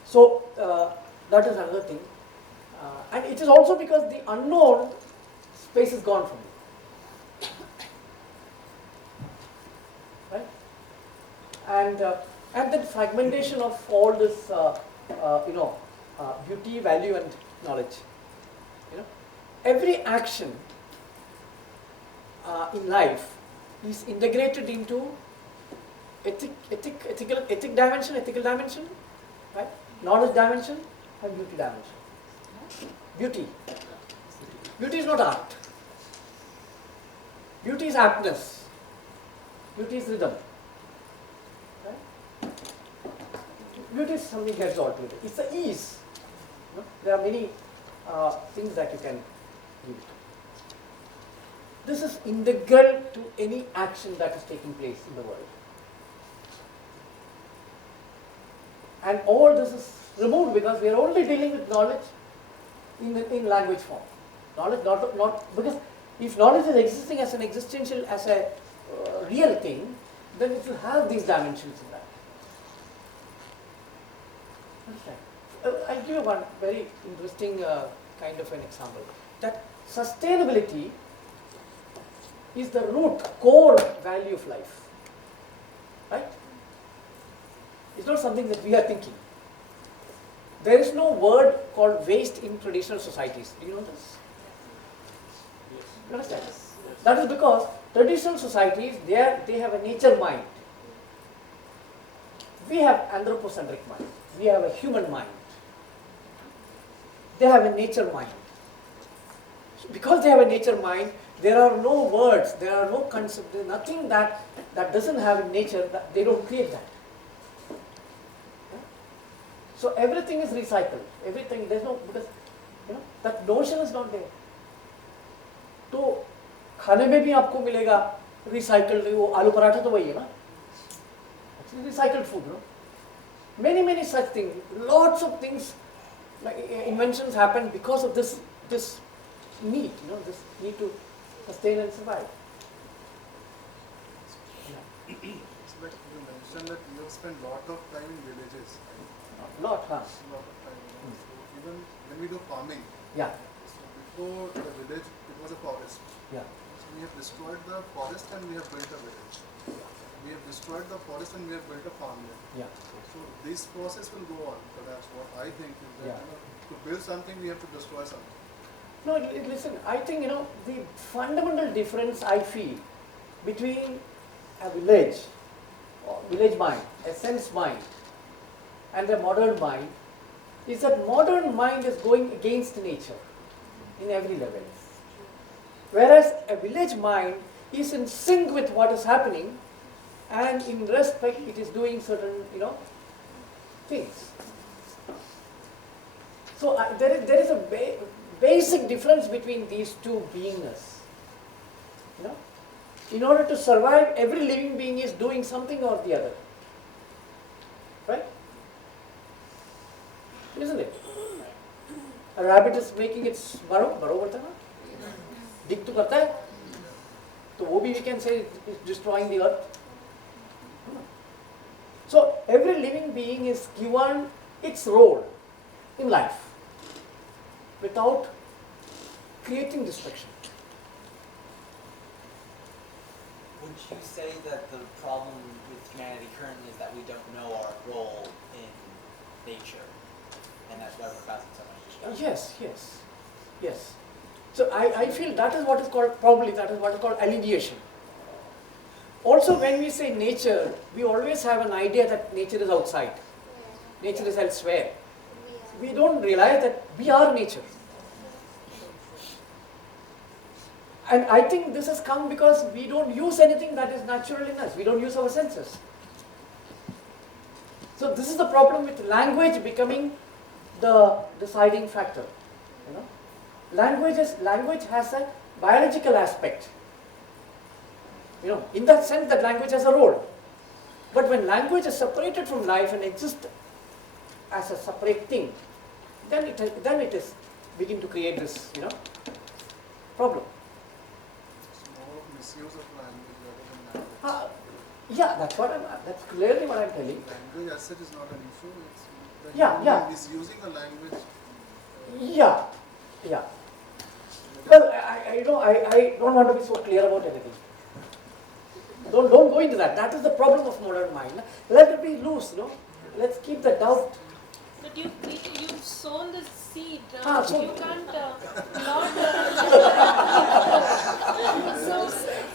So that is another thing. And it is also because the unknown space is gone from you. Right? And then fragmentation of all this, beauty, value, and knowledge. Every action in life is integrated into ethical dimension, right? Knowledge dimension and beauty dimension. Beauty is not art. Beauty is aptness. Beauty is rhythm. Right? Beauty is something else altogether. It's the ease. There are many things that you can give it. This is integral to any action that is taking place in the world. And all this is removed because we are only dealing with knowledge in language form. Knowledge not because if knowledge is existing as an existential, as a real thing, then it will have these dimensions in that. Understand? I'll give you one very interesting kind of an example. That sustainability is the root, core value of life. Right? It's not something that we are thinking. There is no word called waste in traditional societies. Do you know this? Yes. You understand? Yes. That is because traditional societies, they have a nature mind. We have anthropocentric mind. We have a human mind. They have a nature mind. So because they have a nature mind, there are no words, there are no concepts, there is nothing that doesn't have in nature, that they don't create that. So everything is recycled. Everything, there's no, because that notion is not there. तो खाने में भी आपको मिलेगा recycled, वो आलू पराठा तो वही है ना? Actually recycled food, no? Many such things. Lots of things, inventions happen because of this need, this need to sustain and survive. So like you mentioned that you have spent lot of time in villages. Lot of time. So even when we do farming, yeah. So before the village, it was a forest. Yeah. So we have destroyed the forest and we have built a village. We have destroyed the forest and we have built a farmland. Yeah. So this process will go on. So that's what I think is that to build something, we have to destroy something. No, listen, I think, the fundamental difference I feel between a village, or village mind, a sense mind, and a modern mind is that modern mind is going against nature in every level. Whereas a village mind is in sync with what is happening, and in respect it is doing certain, things. So there is a basic difference between these two beingness. In order to survive, every living being is doing something or the other. Right? Isn't it? A rabbit is making its burrow करता है ना? Dig तो करता है, तो वो भी we can say is destroying the earth. So every living being is given its role in life without creating destruction. Would you say that the problem with humanity currently is that we don't know our role in nature, and that's why we're causing so much destruction? Yes. So I feel that is what is called, probably that is what is called alleviation. Also, when we say nature, we always have an idea that nature is outside, nature is elsewhere. We don't realize that we are nature. And I think this has come because we don't use anything that is natural in us. We don't use our senses. So this is the problem with language becoming the deciding factor. You know, language has a biological aspect. You know, in that sense that language has a role. But when language is separated from life and exists as a separate thing, then it is begin to create this, you know, problem. Misuse of language rather than language. Yeah, that's clearly what I'm telling. Language as such is not an issue. It's the Yeah. misusing a language. Yeah. Well, I don't want to be so clear about anything. Don't go into that. That is the problem of modern mind. Let it be loose, no? Let's keep the doubt. But you've sown the seed. So you can't not. So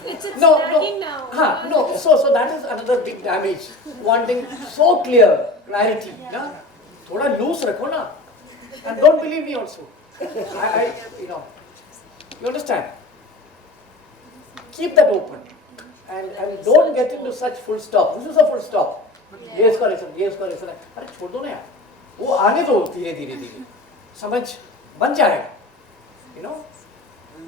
it's lagging now. No. So that is another big damage. Wanting so clarity. Na? Thoda loose rakho na. And don't believe me also. You understand? Keep that open. And don't get into such full stop. This is a full stop. Yes, correction. अरे छोड़ दो ना यार. वो आने दो धीरे. समझ बन जाएगा. You know?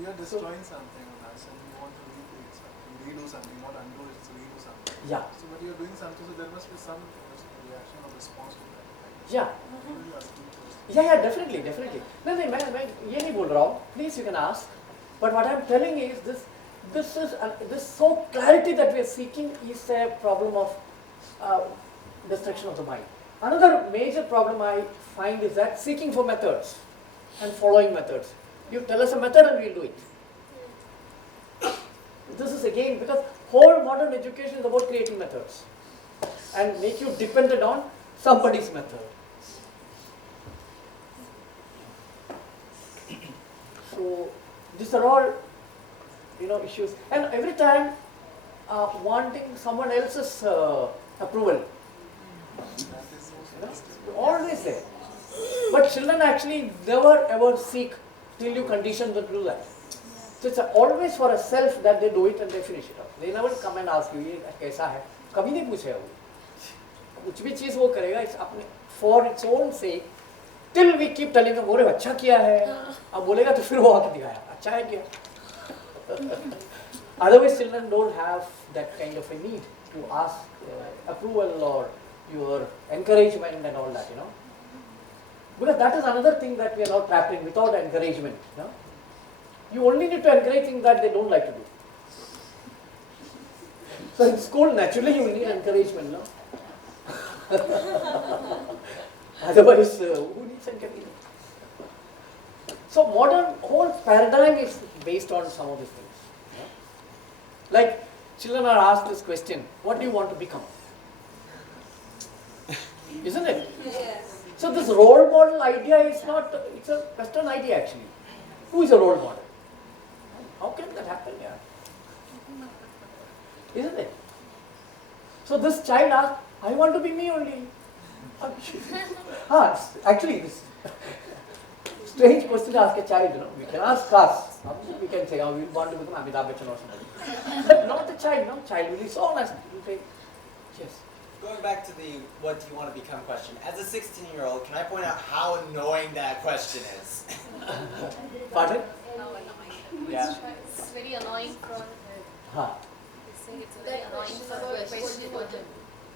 You are destroying something on us and you want to recreate something, redo something, not undo it, so redo something. Yeah. So but you are doing something, so there must be some reaction or response to that. Yeah. Yeah, definitely. नहीं मैं ये नहीं बोल रहा हूँ. Please, you can ask. But what I'm telling is this so clarity that we are seeking is a problem of destruction of the mind. Another major problem I find is that seeking for methods and following methods. You tell us a method and we'll do it. This is again because whole modern education is about creating methods and make you dependent on somebody's method. So these are all, issues, and every time wanting someone else's approval. Always there. But children actually never ever seek till you condition them to do that. So it's always for a self that they do it and they finish it off. They never come and ask you, ये कैसा है? कभी नहीं पूछे वो. कुछ भी चीज़ वो करेगा for its own sake. Till we keep telling them, बोले अच्छा किया है. अब बोलेगा तो फिर वो आके दिखाया, अच्छा है क्या? Otherwise, children don't have that kind of a need to ask approval or your encouragement and all that, Because that is another thing that we are now trapped in without encouragement, You only need to encourage things that they don't like to do. So in school, naturally, you need encouragement, no? Otherwise, who needs encouragement? So modern whole paradigm is based on some of these things. Like children are asked this question, what do you want to become? Isn't it? Yes. So this role model idea is not, it's a Western idea actually. Who is a role model? How can that happen? Isn't it? So this child asked, I want to be me only. Actually this strange question to ask a child, We can ask us. We can say, we want to become Amitabh Bachchan or somebody. But not the child, Child will be so honest. He will say, yes. Going back to the what do you want to become question, as a 16-year-old, can I point out how annoying that question is? Pardon? How annoying. Yeah. It's very annoying for It's very annoying for the question for him.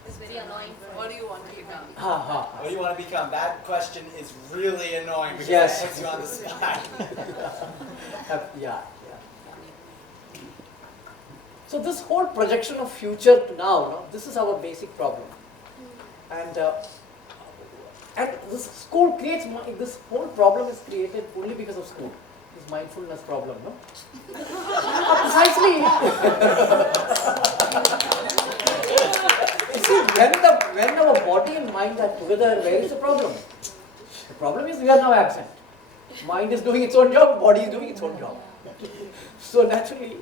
It's very annoying for What do you want to become? What do you want to become? That question is really annoying because Yes. it puts you on the spot. Yeah. So this whole projection of future to now, this is our basic problem. And this school creates, this whole problem is created only because of school. This mindfulness problem, no? Precisely. You see, when our body and mind are together, where is the problem? The problem is we are now absent. Mind is doing its own job, body is doing its own job. So naturally.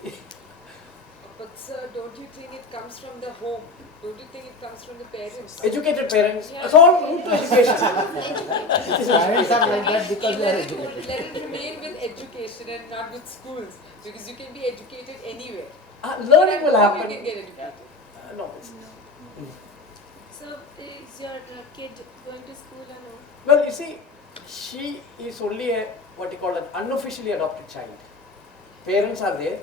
But sir, don't you think it comes from the home? Don't you think it comes from the parents? Educated parents. It's all route to education. Parents are like that because they are educated. Let it remain with education and not with schools. Because you can be educated anywhere. Learning will happen. You can get educated. No. So is your kid going to school or no? Well, you see, she is only a, what you call an unofficially adopted child. Parents are there.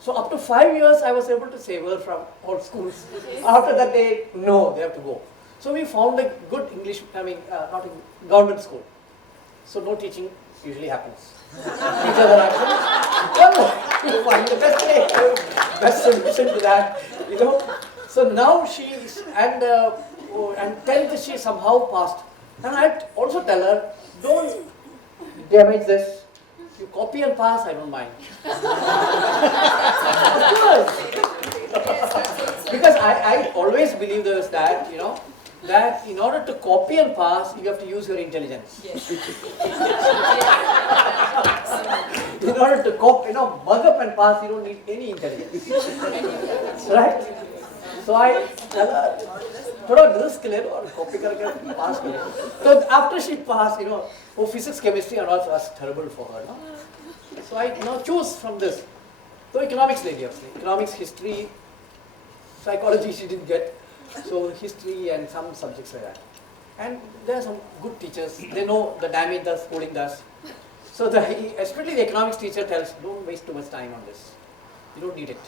So up to 5 years, I was able to save her from all schools. After that, they have to go. So we found a good English, not a government school. So no teaching usually happens. Teachers are absent. You find the best solution to that, So now she is, and 10th she somehow passed. And I also tell her, don't damage this. You copy and pass, I don't mind. Of course. Because I always believe this that, that in order to copy and pass, you have to use your intelligence. Yes. In order to mug up and pass, you don't need any intelligence. Right? So I tell her, थोड़ा risk ले लो और copy करके pass करो. So after she passed, physics, chemistry and all was terrible for her. No? So I choose from this. So economics lady, economics, history, psychology she didn't get. So history and some subjects like that. And there are some good teachers. They know the damage the schooling does. So especially the economics teacher tells, don't waste too much time on this. You don't need it.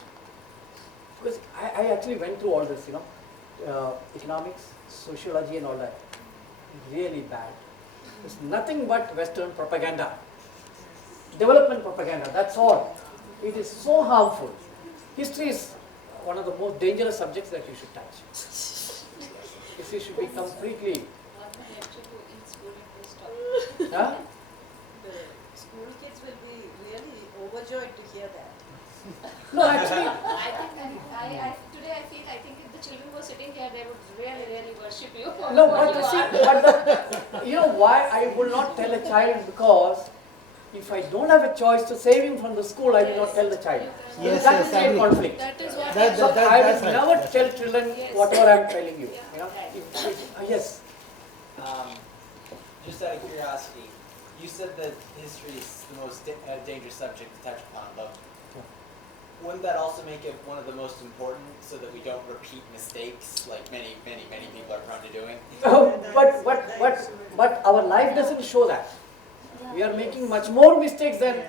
Because I actually went through all this, economics, sociology and all that. Really bad. It's nothing but Western propaganda. Development propaganda, that's all. It is so harmful. History is one of the most dangerous subjects that you should touch. History should be completely... Huh? The school kids will be really overjoyed to hear that. No, actually... Today I think if the children were sitting here, they would really, really worship you. No, but why I will not tell a child? Because if I don't have a choice to save him from the school, I will not tell the child. Yes, that will create conflict. That is what I will never tell children whatever I am telling you. Yes. Just out of curiosity, you said that history is the most dangerous subject to touch upon, but wouldn't that also make it one of the most important so that we don't repeat mistakes like many people are prone to doing? But our life doesn't show that. We are making much more mistakes than...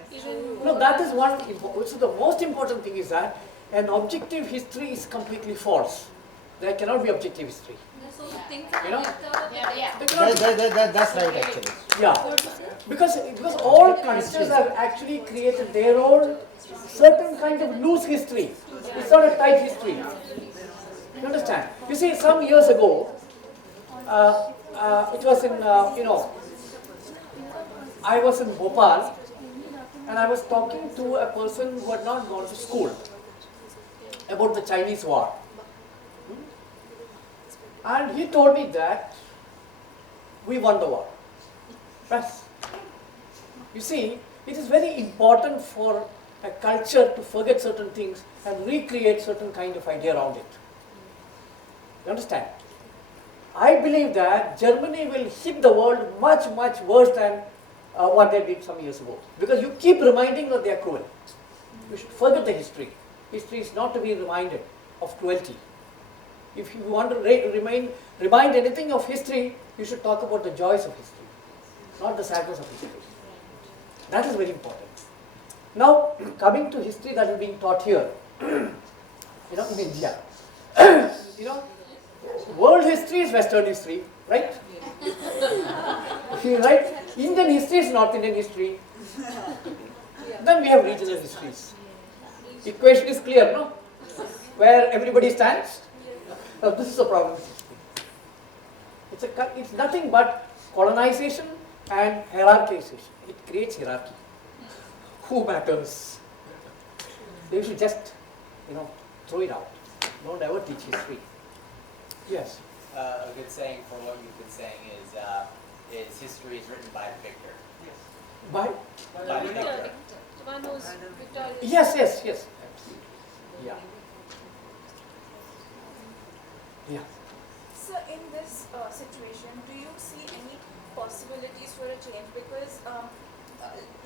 that is one... So the most important thing is that an objective history is completely false. There cannot be objective history. That's right actually. Yeah. Because all cultures have actually created their own certain kind of loose history. It's not a tight history. You understand? You see, some years ago, it was in, I was in Bhopal and I was talking to a person who had not gone to school about the Chinese war. And he told me that we won the war. Yes. You see, it is very important for a culture to forget certain things and recreate certain kind of idea around it. You understand? I believe that Germany will hit the world much, much worse than what they did some years ago. Because you keep reminding that they are cruel. You should forget the history. History is not to be reminded of cruelty. If you want to remind anything of history, you should talk about the joys of history, not the sadness of history. That is very important. Now, coming to history that is being taught here, in India. World history is Western history, right? Right? Indian history is North Indian history. Then we have regional histories. Equation is clear, no? Where everybody stands. Now, this is the problem with history. it's nothing but colonization and hierarchization. It creates hierarchy. Who matters? They should just, throw it out. Don't ever teach history. Yes. A good saying for what you've been saying is history is written by the victor. By the victor. The one who's victorious. Yes. Yeah. Yeah. So in this situation, do you see any possibilities for a change? Because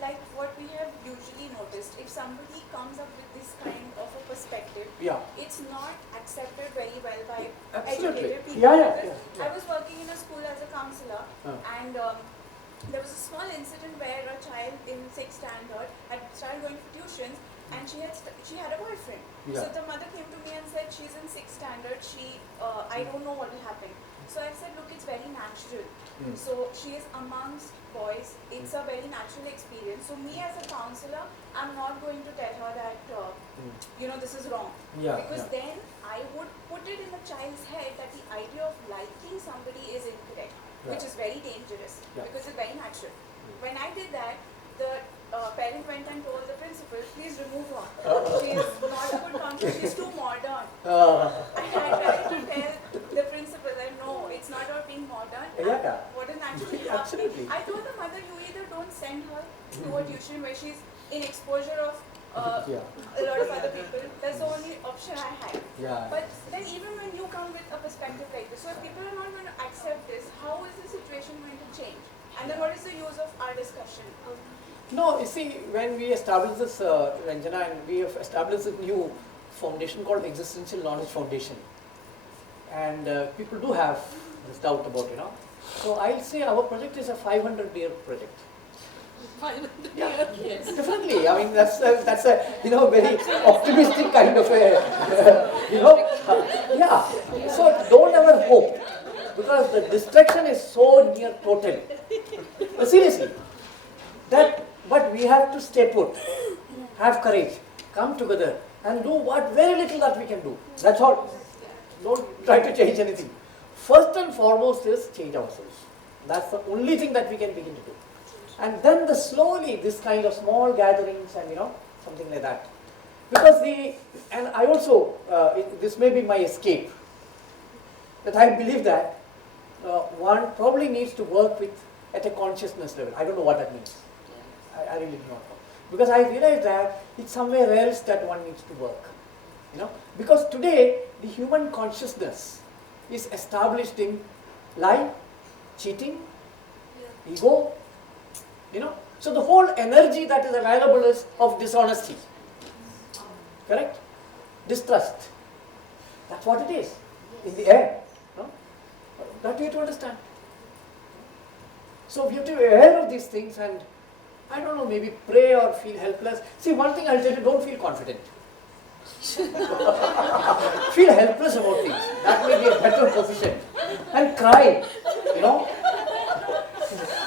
like what we have usually noticed, if somebody comes up with this kind of a perspective, it's not accepted very well by educated people. Yeah. I was working in a school as a counselor, and there was a small incident where a child in 6th standard had started going for tuitions, and she had a boyfriend. So the mother came to me and said, she's in 6th standard, I don't know what will happen. So I said, look, it's very natural. So she is amongst boys, it's a very natural experience. So me as a counselor, I'm not going to tell her that, this is wrong. Because then I would put it in the child's head that the idea of liking somebody is incorrect, which is very dangerous because it's very natural. When I did that, the parent went and told the principal, please remove her. She is not a good counselor, she's too modern. I tried to tell the principal that no, it's not about being modern. What is naturally happening. I told the mother, you either don't send her to a tuition where she's in exposure of a lot of other people. That's the only option I had. But then even when you come with a perspective like this, so if people are not going to accept this, how is the situation going to change? And then what is the use of our discussion? No, you see, when we established this, Ranjana, and we have established a new foundation called Existential Knowledge Foundation. And people do have this doubt about, So I'll say our project is a 500-year project. 500 years? Yes. Definitely. I mean, that's a very optimistic kind of a, So don't ever hope, because the destruction is so near total. Seriously. But we have to stay put, have courage, come together and do what very little that we can do. That's all. Don't try to change anything. First and foremost is change ourselves. That's the only thing that we can begin to do. And then slowly this kind of small gatherings and something like that. Because and I also, this may be my escape, that I believe that one probably needs to work at a consciousness level. I don't know what that means. I really do not know. Because I realize that it's somewhere else that one needs to work. Because today the human consciousness is established in lie, cheating, ego, So the whole energy that is available is of dishonesty. Correct? Distrust. That's what it is in the air. That we have to understand. So we have to be aware of these things and, I don't know, maybe pray or feel helpless. See, one thing I'll tell you, don't feel confident. Feel helpless about things. That may be a better position. And cry,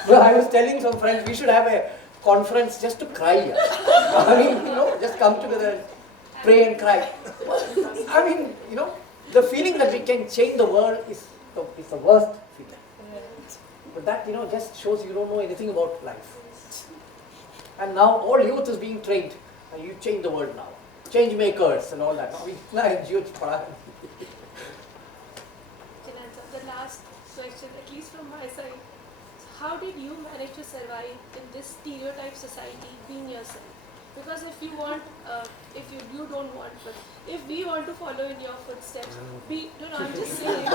Well, I was telling some friends, we should have a conference just to cry. I mean, just come together and pray and cry. I mean, the feeling that we can change the world is the worst feeling. But that, just shows you don't know anything about life. And now all youth is being trained. And you change the world now. Change makers and all that. Jinan, the last question, at least from my side. How did you manage to survive in this stereotype society, being yourself? Because if you want, if you don't want, but if we want to follow in your footsteps, I'm just saying.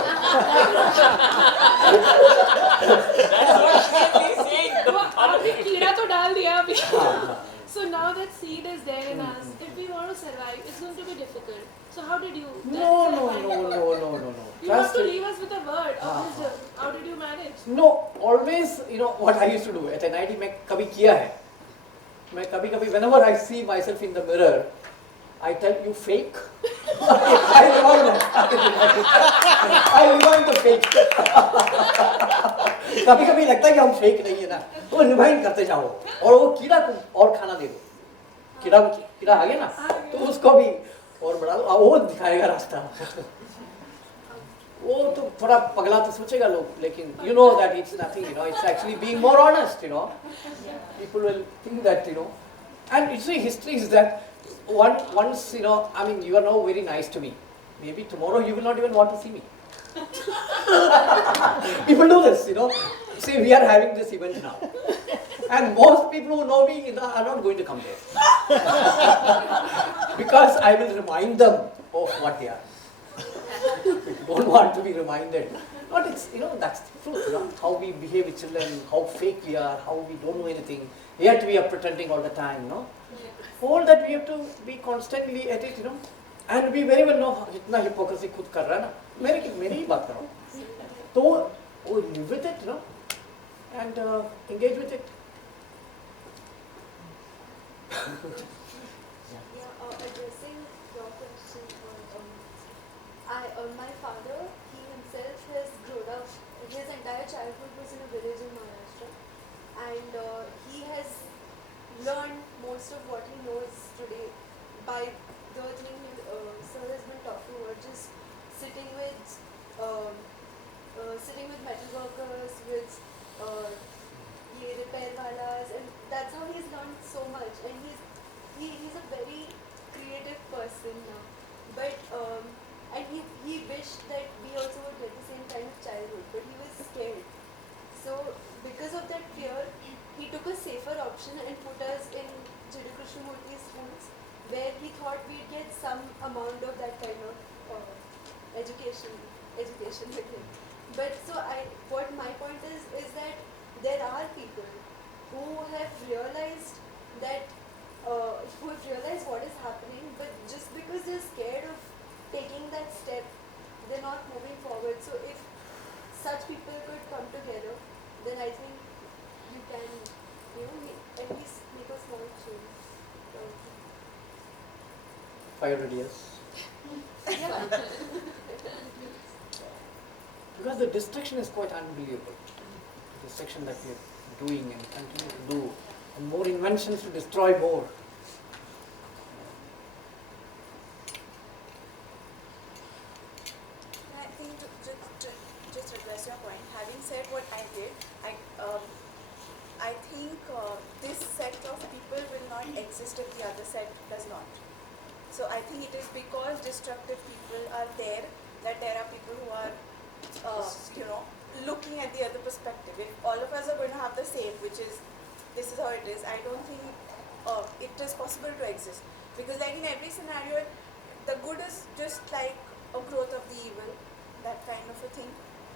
So now that seed is there in us, if we want to survive, it's going to be difficult. So how did you? No. You have to leave us with a word of wisdom. How did you manage? No, always, what I used to do at NIT, मैं कभी किया है. मैं कभी whenever I see myself in the mirror, I tell you fake. I remind the fake. कभी लगता है कि हम फेक नहीं है ना, वो रिमाइंड करते जाओ और वो कीड़ा को और खाना दे दो. कीड़ा आ गया ना, तो उसको भी और बढ़ा दो, वो दिखाएगा रास्ता. वो तो थोड़ा पगला तो सोचेगा लोग, लेकिन you know that it's nothing, you know, it's actually being more honest, you know. People will think that, you know, and you see, history is that once, you know, I mean, you are now very nice to me. Maybe tomorrow you will not even want to see me. People do this, you know. See, we are having this event now. And most people who know me are not going to come there. Because I will remind them of what they are. Don't want to be reminded. But it's, you know, that's the truth, you know, how we behave with children, how fake we are, how we don't know anything, yet we are pretending all the time, you know. All that we have to be constantly at it, you know, and we very well know जितना hypocrisy खुद कर रहा है ना, मेरी ही बात कर रहा हूँ, तो वो live with it, you know, and engage with it. Addressing your question, my father, he himself has grown up, his entire childhood was in a village in Maharashtra, and he has learned most of what he knows today by the thing sir has been talking about, just sitting with metal workers, with repair walas, and that's how he's learned so much, and he's a very creative person now, but and he wished that we also would get the same kind of childhood, but he was scared. So because of that fear, he took a safer option and put us in Jidu Krishnamurthy schools, where he thought we'd get some amount of that kind of education with him. But so what my point is that there are people who have realized that what is happening, but just because they're scared of taking that step, they're not moving forward. So if such people could come together, then I think you can, you know, at least make a small change. 500 years. Yeah. Because the destruction is quite unbelievable. The destruction that we are doing and continue to do, and more inventions to destroy more. I think to just address your point, having said what I did, I think this set of people will not exist if the other set does not. So I think it is because destructive people are there that there are people who are, you know, looking at the other perspective. If all of us are going to have the same, which is this is how it is, I don't think it is possible to exist. Because like in every scenario, the good is just like a growth of the evil, that kind of a thing.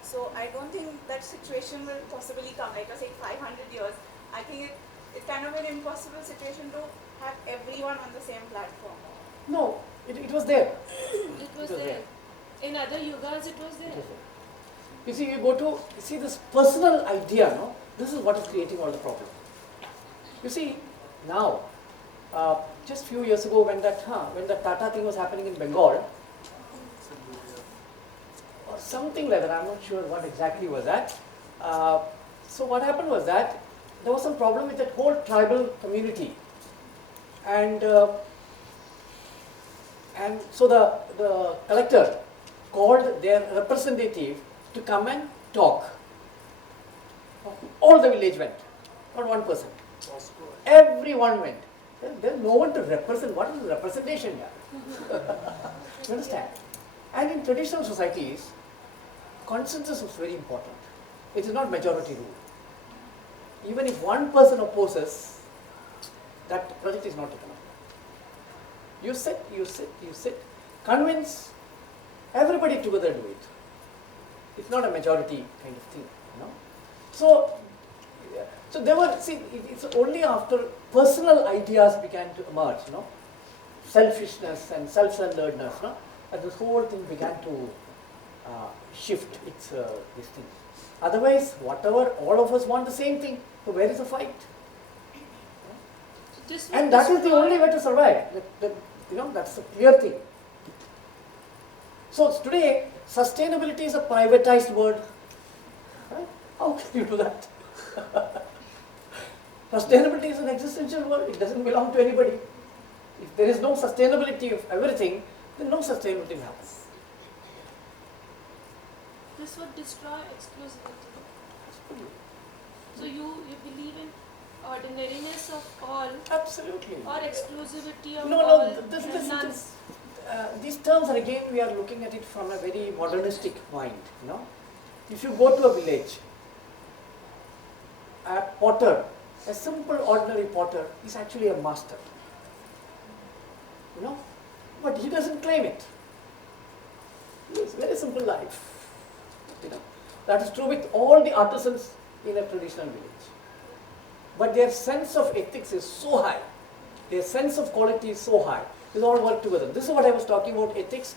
So I don't think that situation will possibly come. Like I was saying, 500 years. I think it's kind of an impossible situation to have everyone on the same platform. No, it was there. It was there. In other yugas, it was there. You see, this personal idea, no? This is what is creating all the problem. You see, now, just few years ago when the Tata thing was happening in Bengal, or something like that, I'm not sure what exactly was that. So what happened was that there was some problem with that whole tribal community. And so the collector called their representative to come and talk. All the village went, not one person. Everyone went. There's no one to represent. What is representation here? You understand? And in traditional societies, consensus is very important. It is not majority rule. Even if one person opposes, that project is not taken up. You sit, convince, everybody together do it. It's not a majority kind of thing, you know. So there were, it's only after personal ideas began to emerge, you know, selfishness and self-centeredness, you know, that this whole thing began to shift its this thing. Otherwise, whatever, all of us want the same thing. So where is the fight? And that is the only way to survive. You know, that's a clear thing. So today, sustainability is a privatized word. Right? How can you do that? Sustainability is an existential word. It doesn't belong to anybody. If there is no sustainability of everything, then no sustainability will happen. this would destroy exclusivity. So you believe in ordinariness of all. Absolutely. Or exclusivity of No, all. no, these terms are again, we are looking at it from a very modernistic mind, you know. If you go to a village, a potter, a simple ordinary potter is actually a master, you know, but he doesn't claim it. It's a very simple life, you know. That is true with all the artisans in a traditional village. But their sense of ethics is so high, their sense of quality is so high, they all work together. This is what I was talking about, ethics,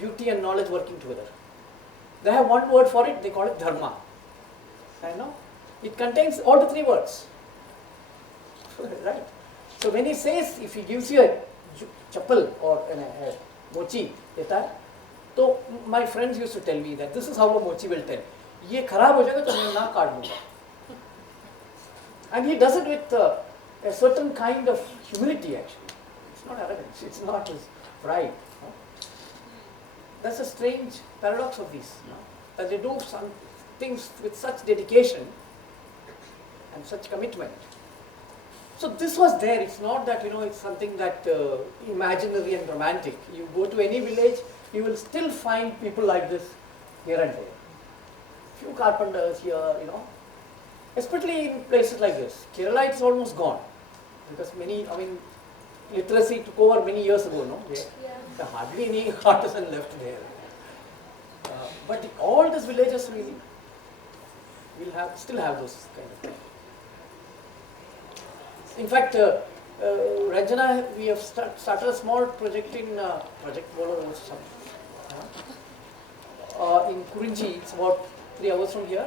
beauty and knowledge working together. They have one word for it, they call it dharma. I know. It contains all the three words. Right. So when he says, if he gives you a chappal or a mochi, so my friends used to tell me that this is how a mochi will tell. ये खराब हो जाएगा तो मैं ना काट दूँगा. And he does it with a certain kind of humility actually. It's not arrogance, it's not his pride. No? That's a strange paradox of these. No? That they do some things with such dedication and such commitment. So this was there, it's not that, you know, it's something that imaginary and romantic. You go to any village, you will still find people like this here and there. Few carpenters here, you know, especially in places like this. Kerala is almost gone because many, I mean, literacy took over many years ago, no? There are hardly any artisan left there. But all these villages will still have those kind of things. In fact, Ranjana, we have started a small project in in Kurinchi. It's about 3 hours from here.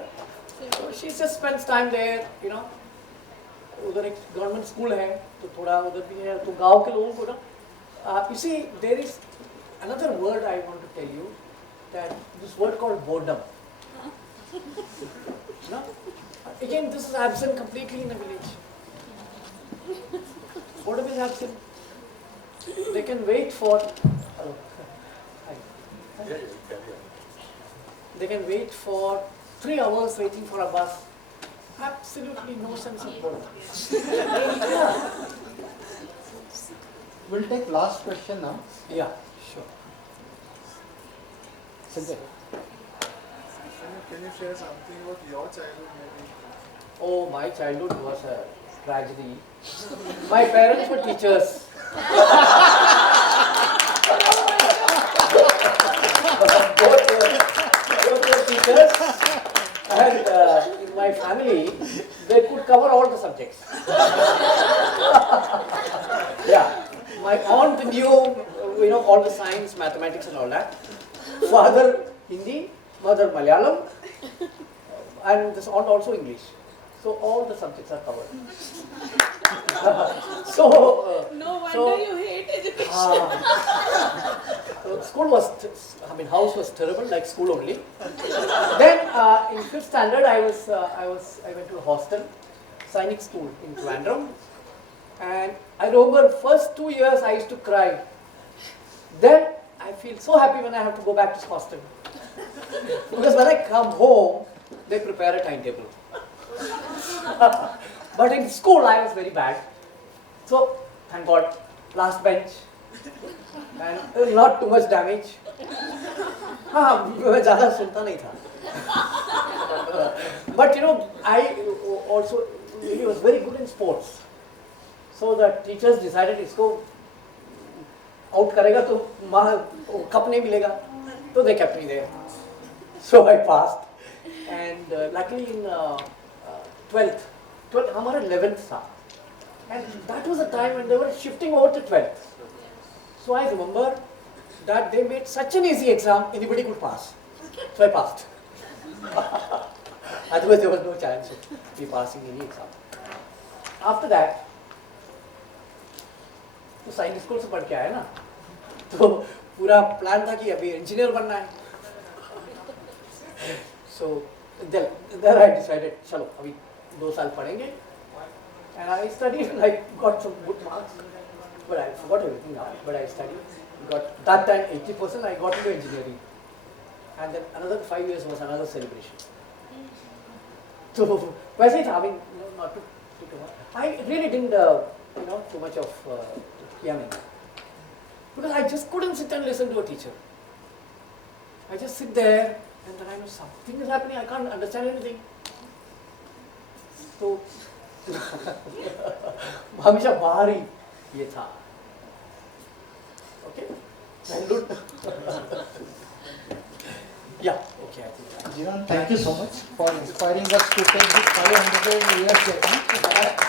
So she just spends time there, you know. उधर एक government school है तो थोड़ा उधर भी है तो गांव के लोगों को ना you see there is another word I want to tell you, that this word called boredom. No? Again, this is absent completely in a village. Boredom is absent. They can wait for they can wait for 3 hours waiting for a bus. Absolutely no sense of boredom. We'll take last question now. Yeah, sure. Sanjay. Can you share something about your childhood maybe? Oh, my childhood was a tragedy. My parents were teachers. both were teachers, and in my family, they could cover all the subjects. Yeah, my aunt knew, you know, all the science, mathematics, and all that. Father Hindi, mother Malayalam, and this aunt also English. So all the subjects are covered. No wonder you hate education. So school was, house was terrible, like school only. Then in 5th standard, I went to a hostel, Sainik school in Trivandrum, and I remember first 2 years I used to cry. Then I feel so happy when I have to go back to hostel, because when I come home, they prepare a timetable. But in school I was very bad. So thank God, last bench and not too much damage. मैं ज़्यादा सुनता नहीं था. But you know, I also, he was very good in sports. So the teachers decided इसको out करेगा तो cup नहीं मिलेगा. So they kept me there. So I passed, and luckily in 12th, हमारा 11th था, and that was the time when they were shifting over to 12th. So I remember that they made such an easy exam, anybody could pass. So I passed. Otherwise there was no chance of me passing any exam. After that, तो science school से पढ़ के आया ना, तो पूरा plan था कि अभी इंजीनियर बनना है. So there I decided, चलो अभी 2 साल पढ़ेंगे, and I studied and I got some good marks, but I forgot everything now. But I studied, got that time 80%. I got into engineering, and then another 5 years was another celebration. So, वैसे ही था, I mean, not to too much. I really didn't, too much of piano. Because I just couldn't sit and listen to a teacher. I just sit there and then I know something is happening, I can't understand anything. So, हमेशा बाहर ही ये था. Okay? Yeah, okay, I think. Jinan, thank you so much for inspiring us to take this 500 years journey.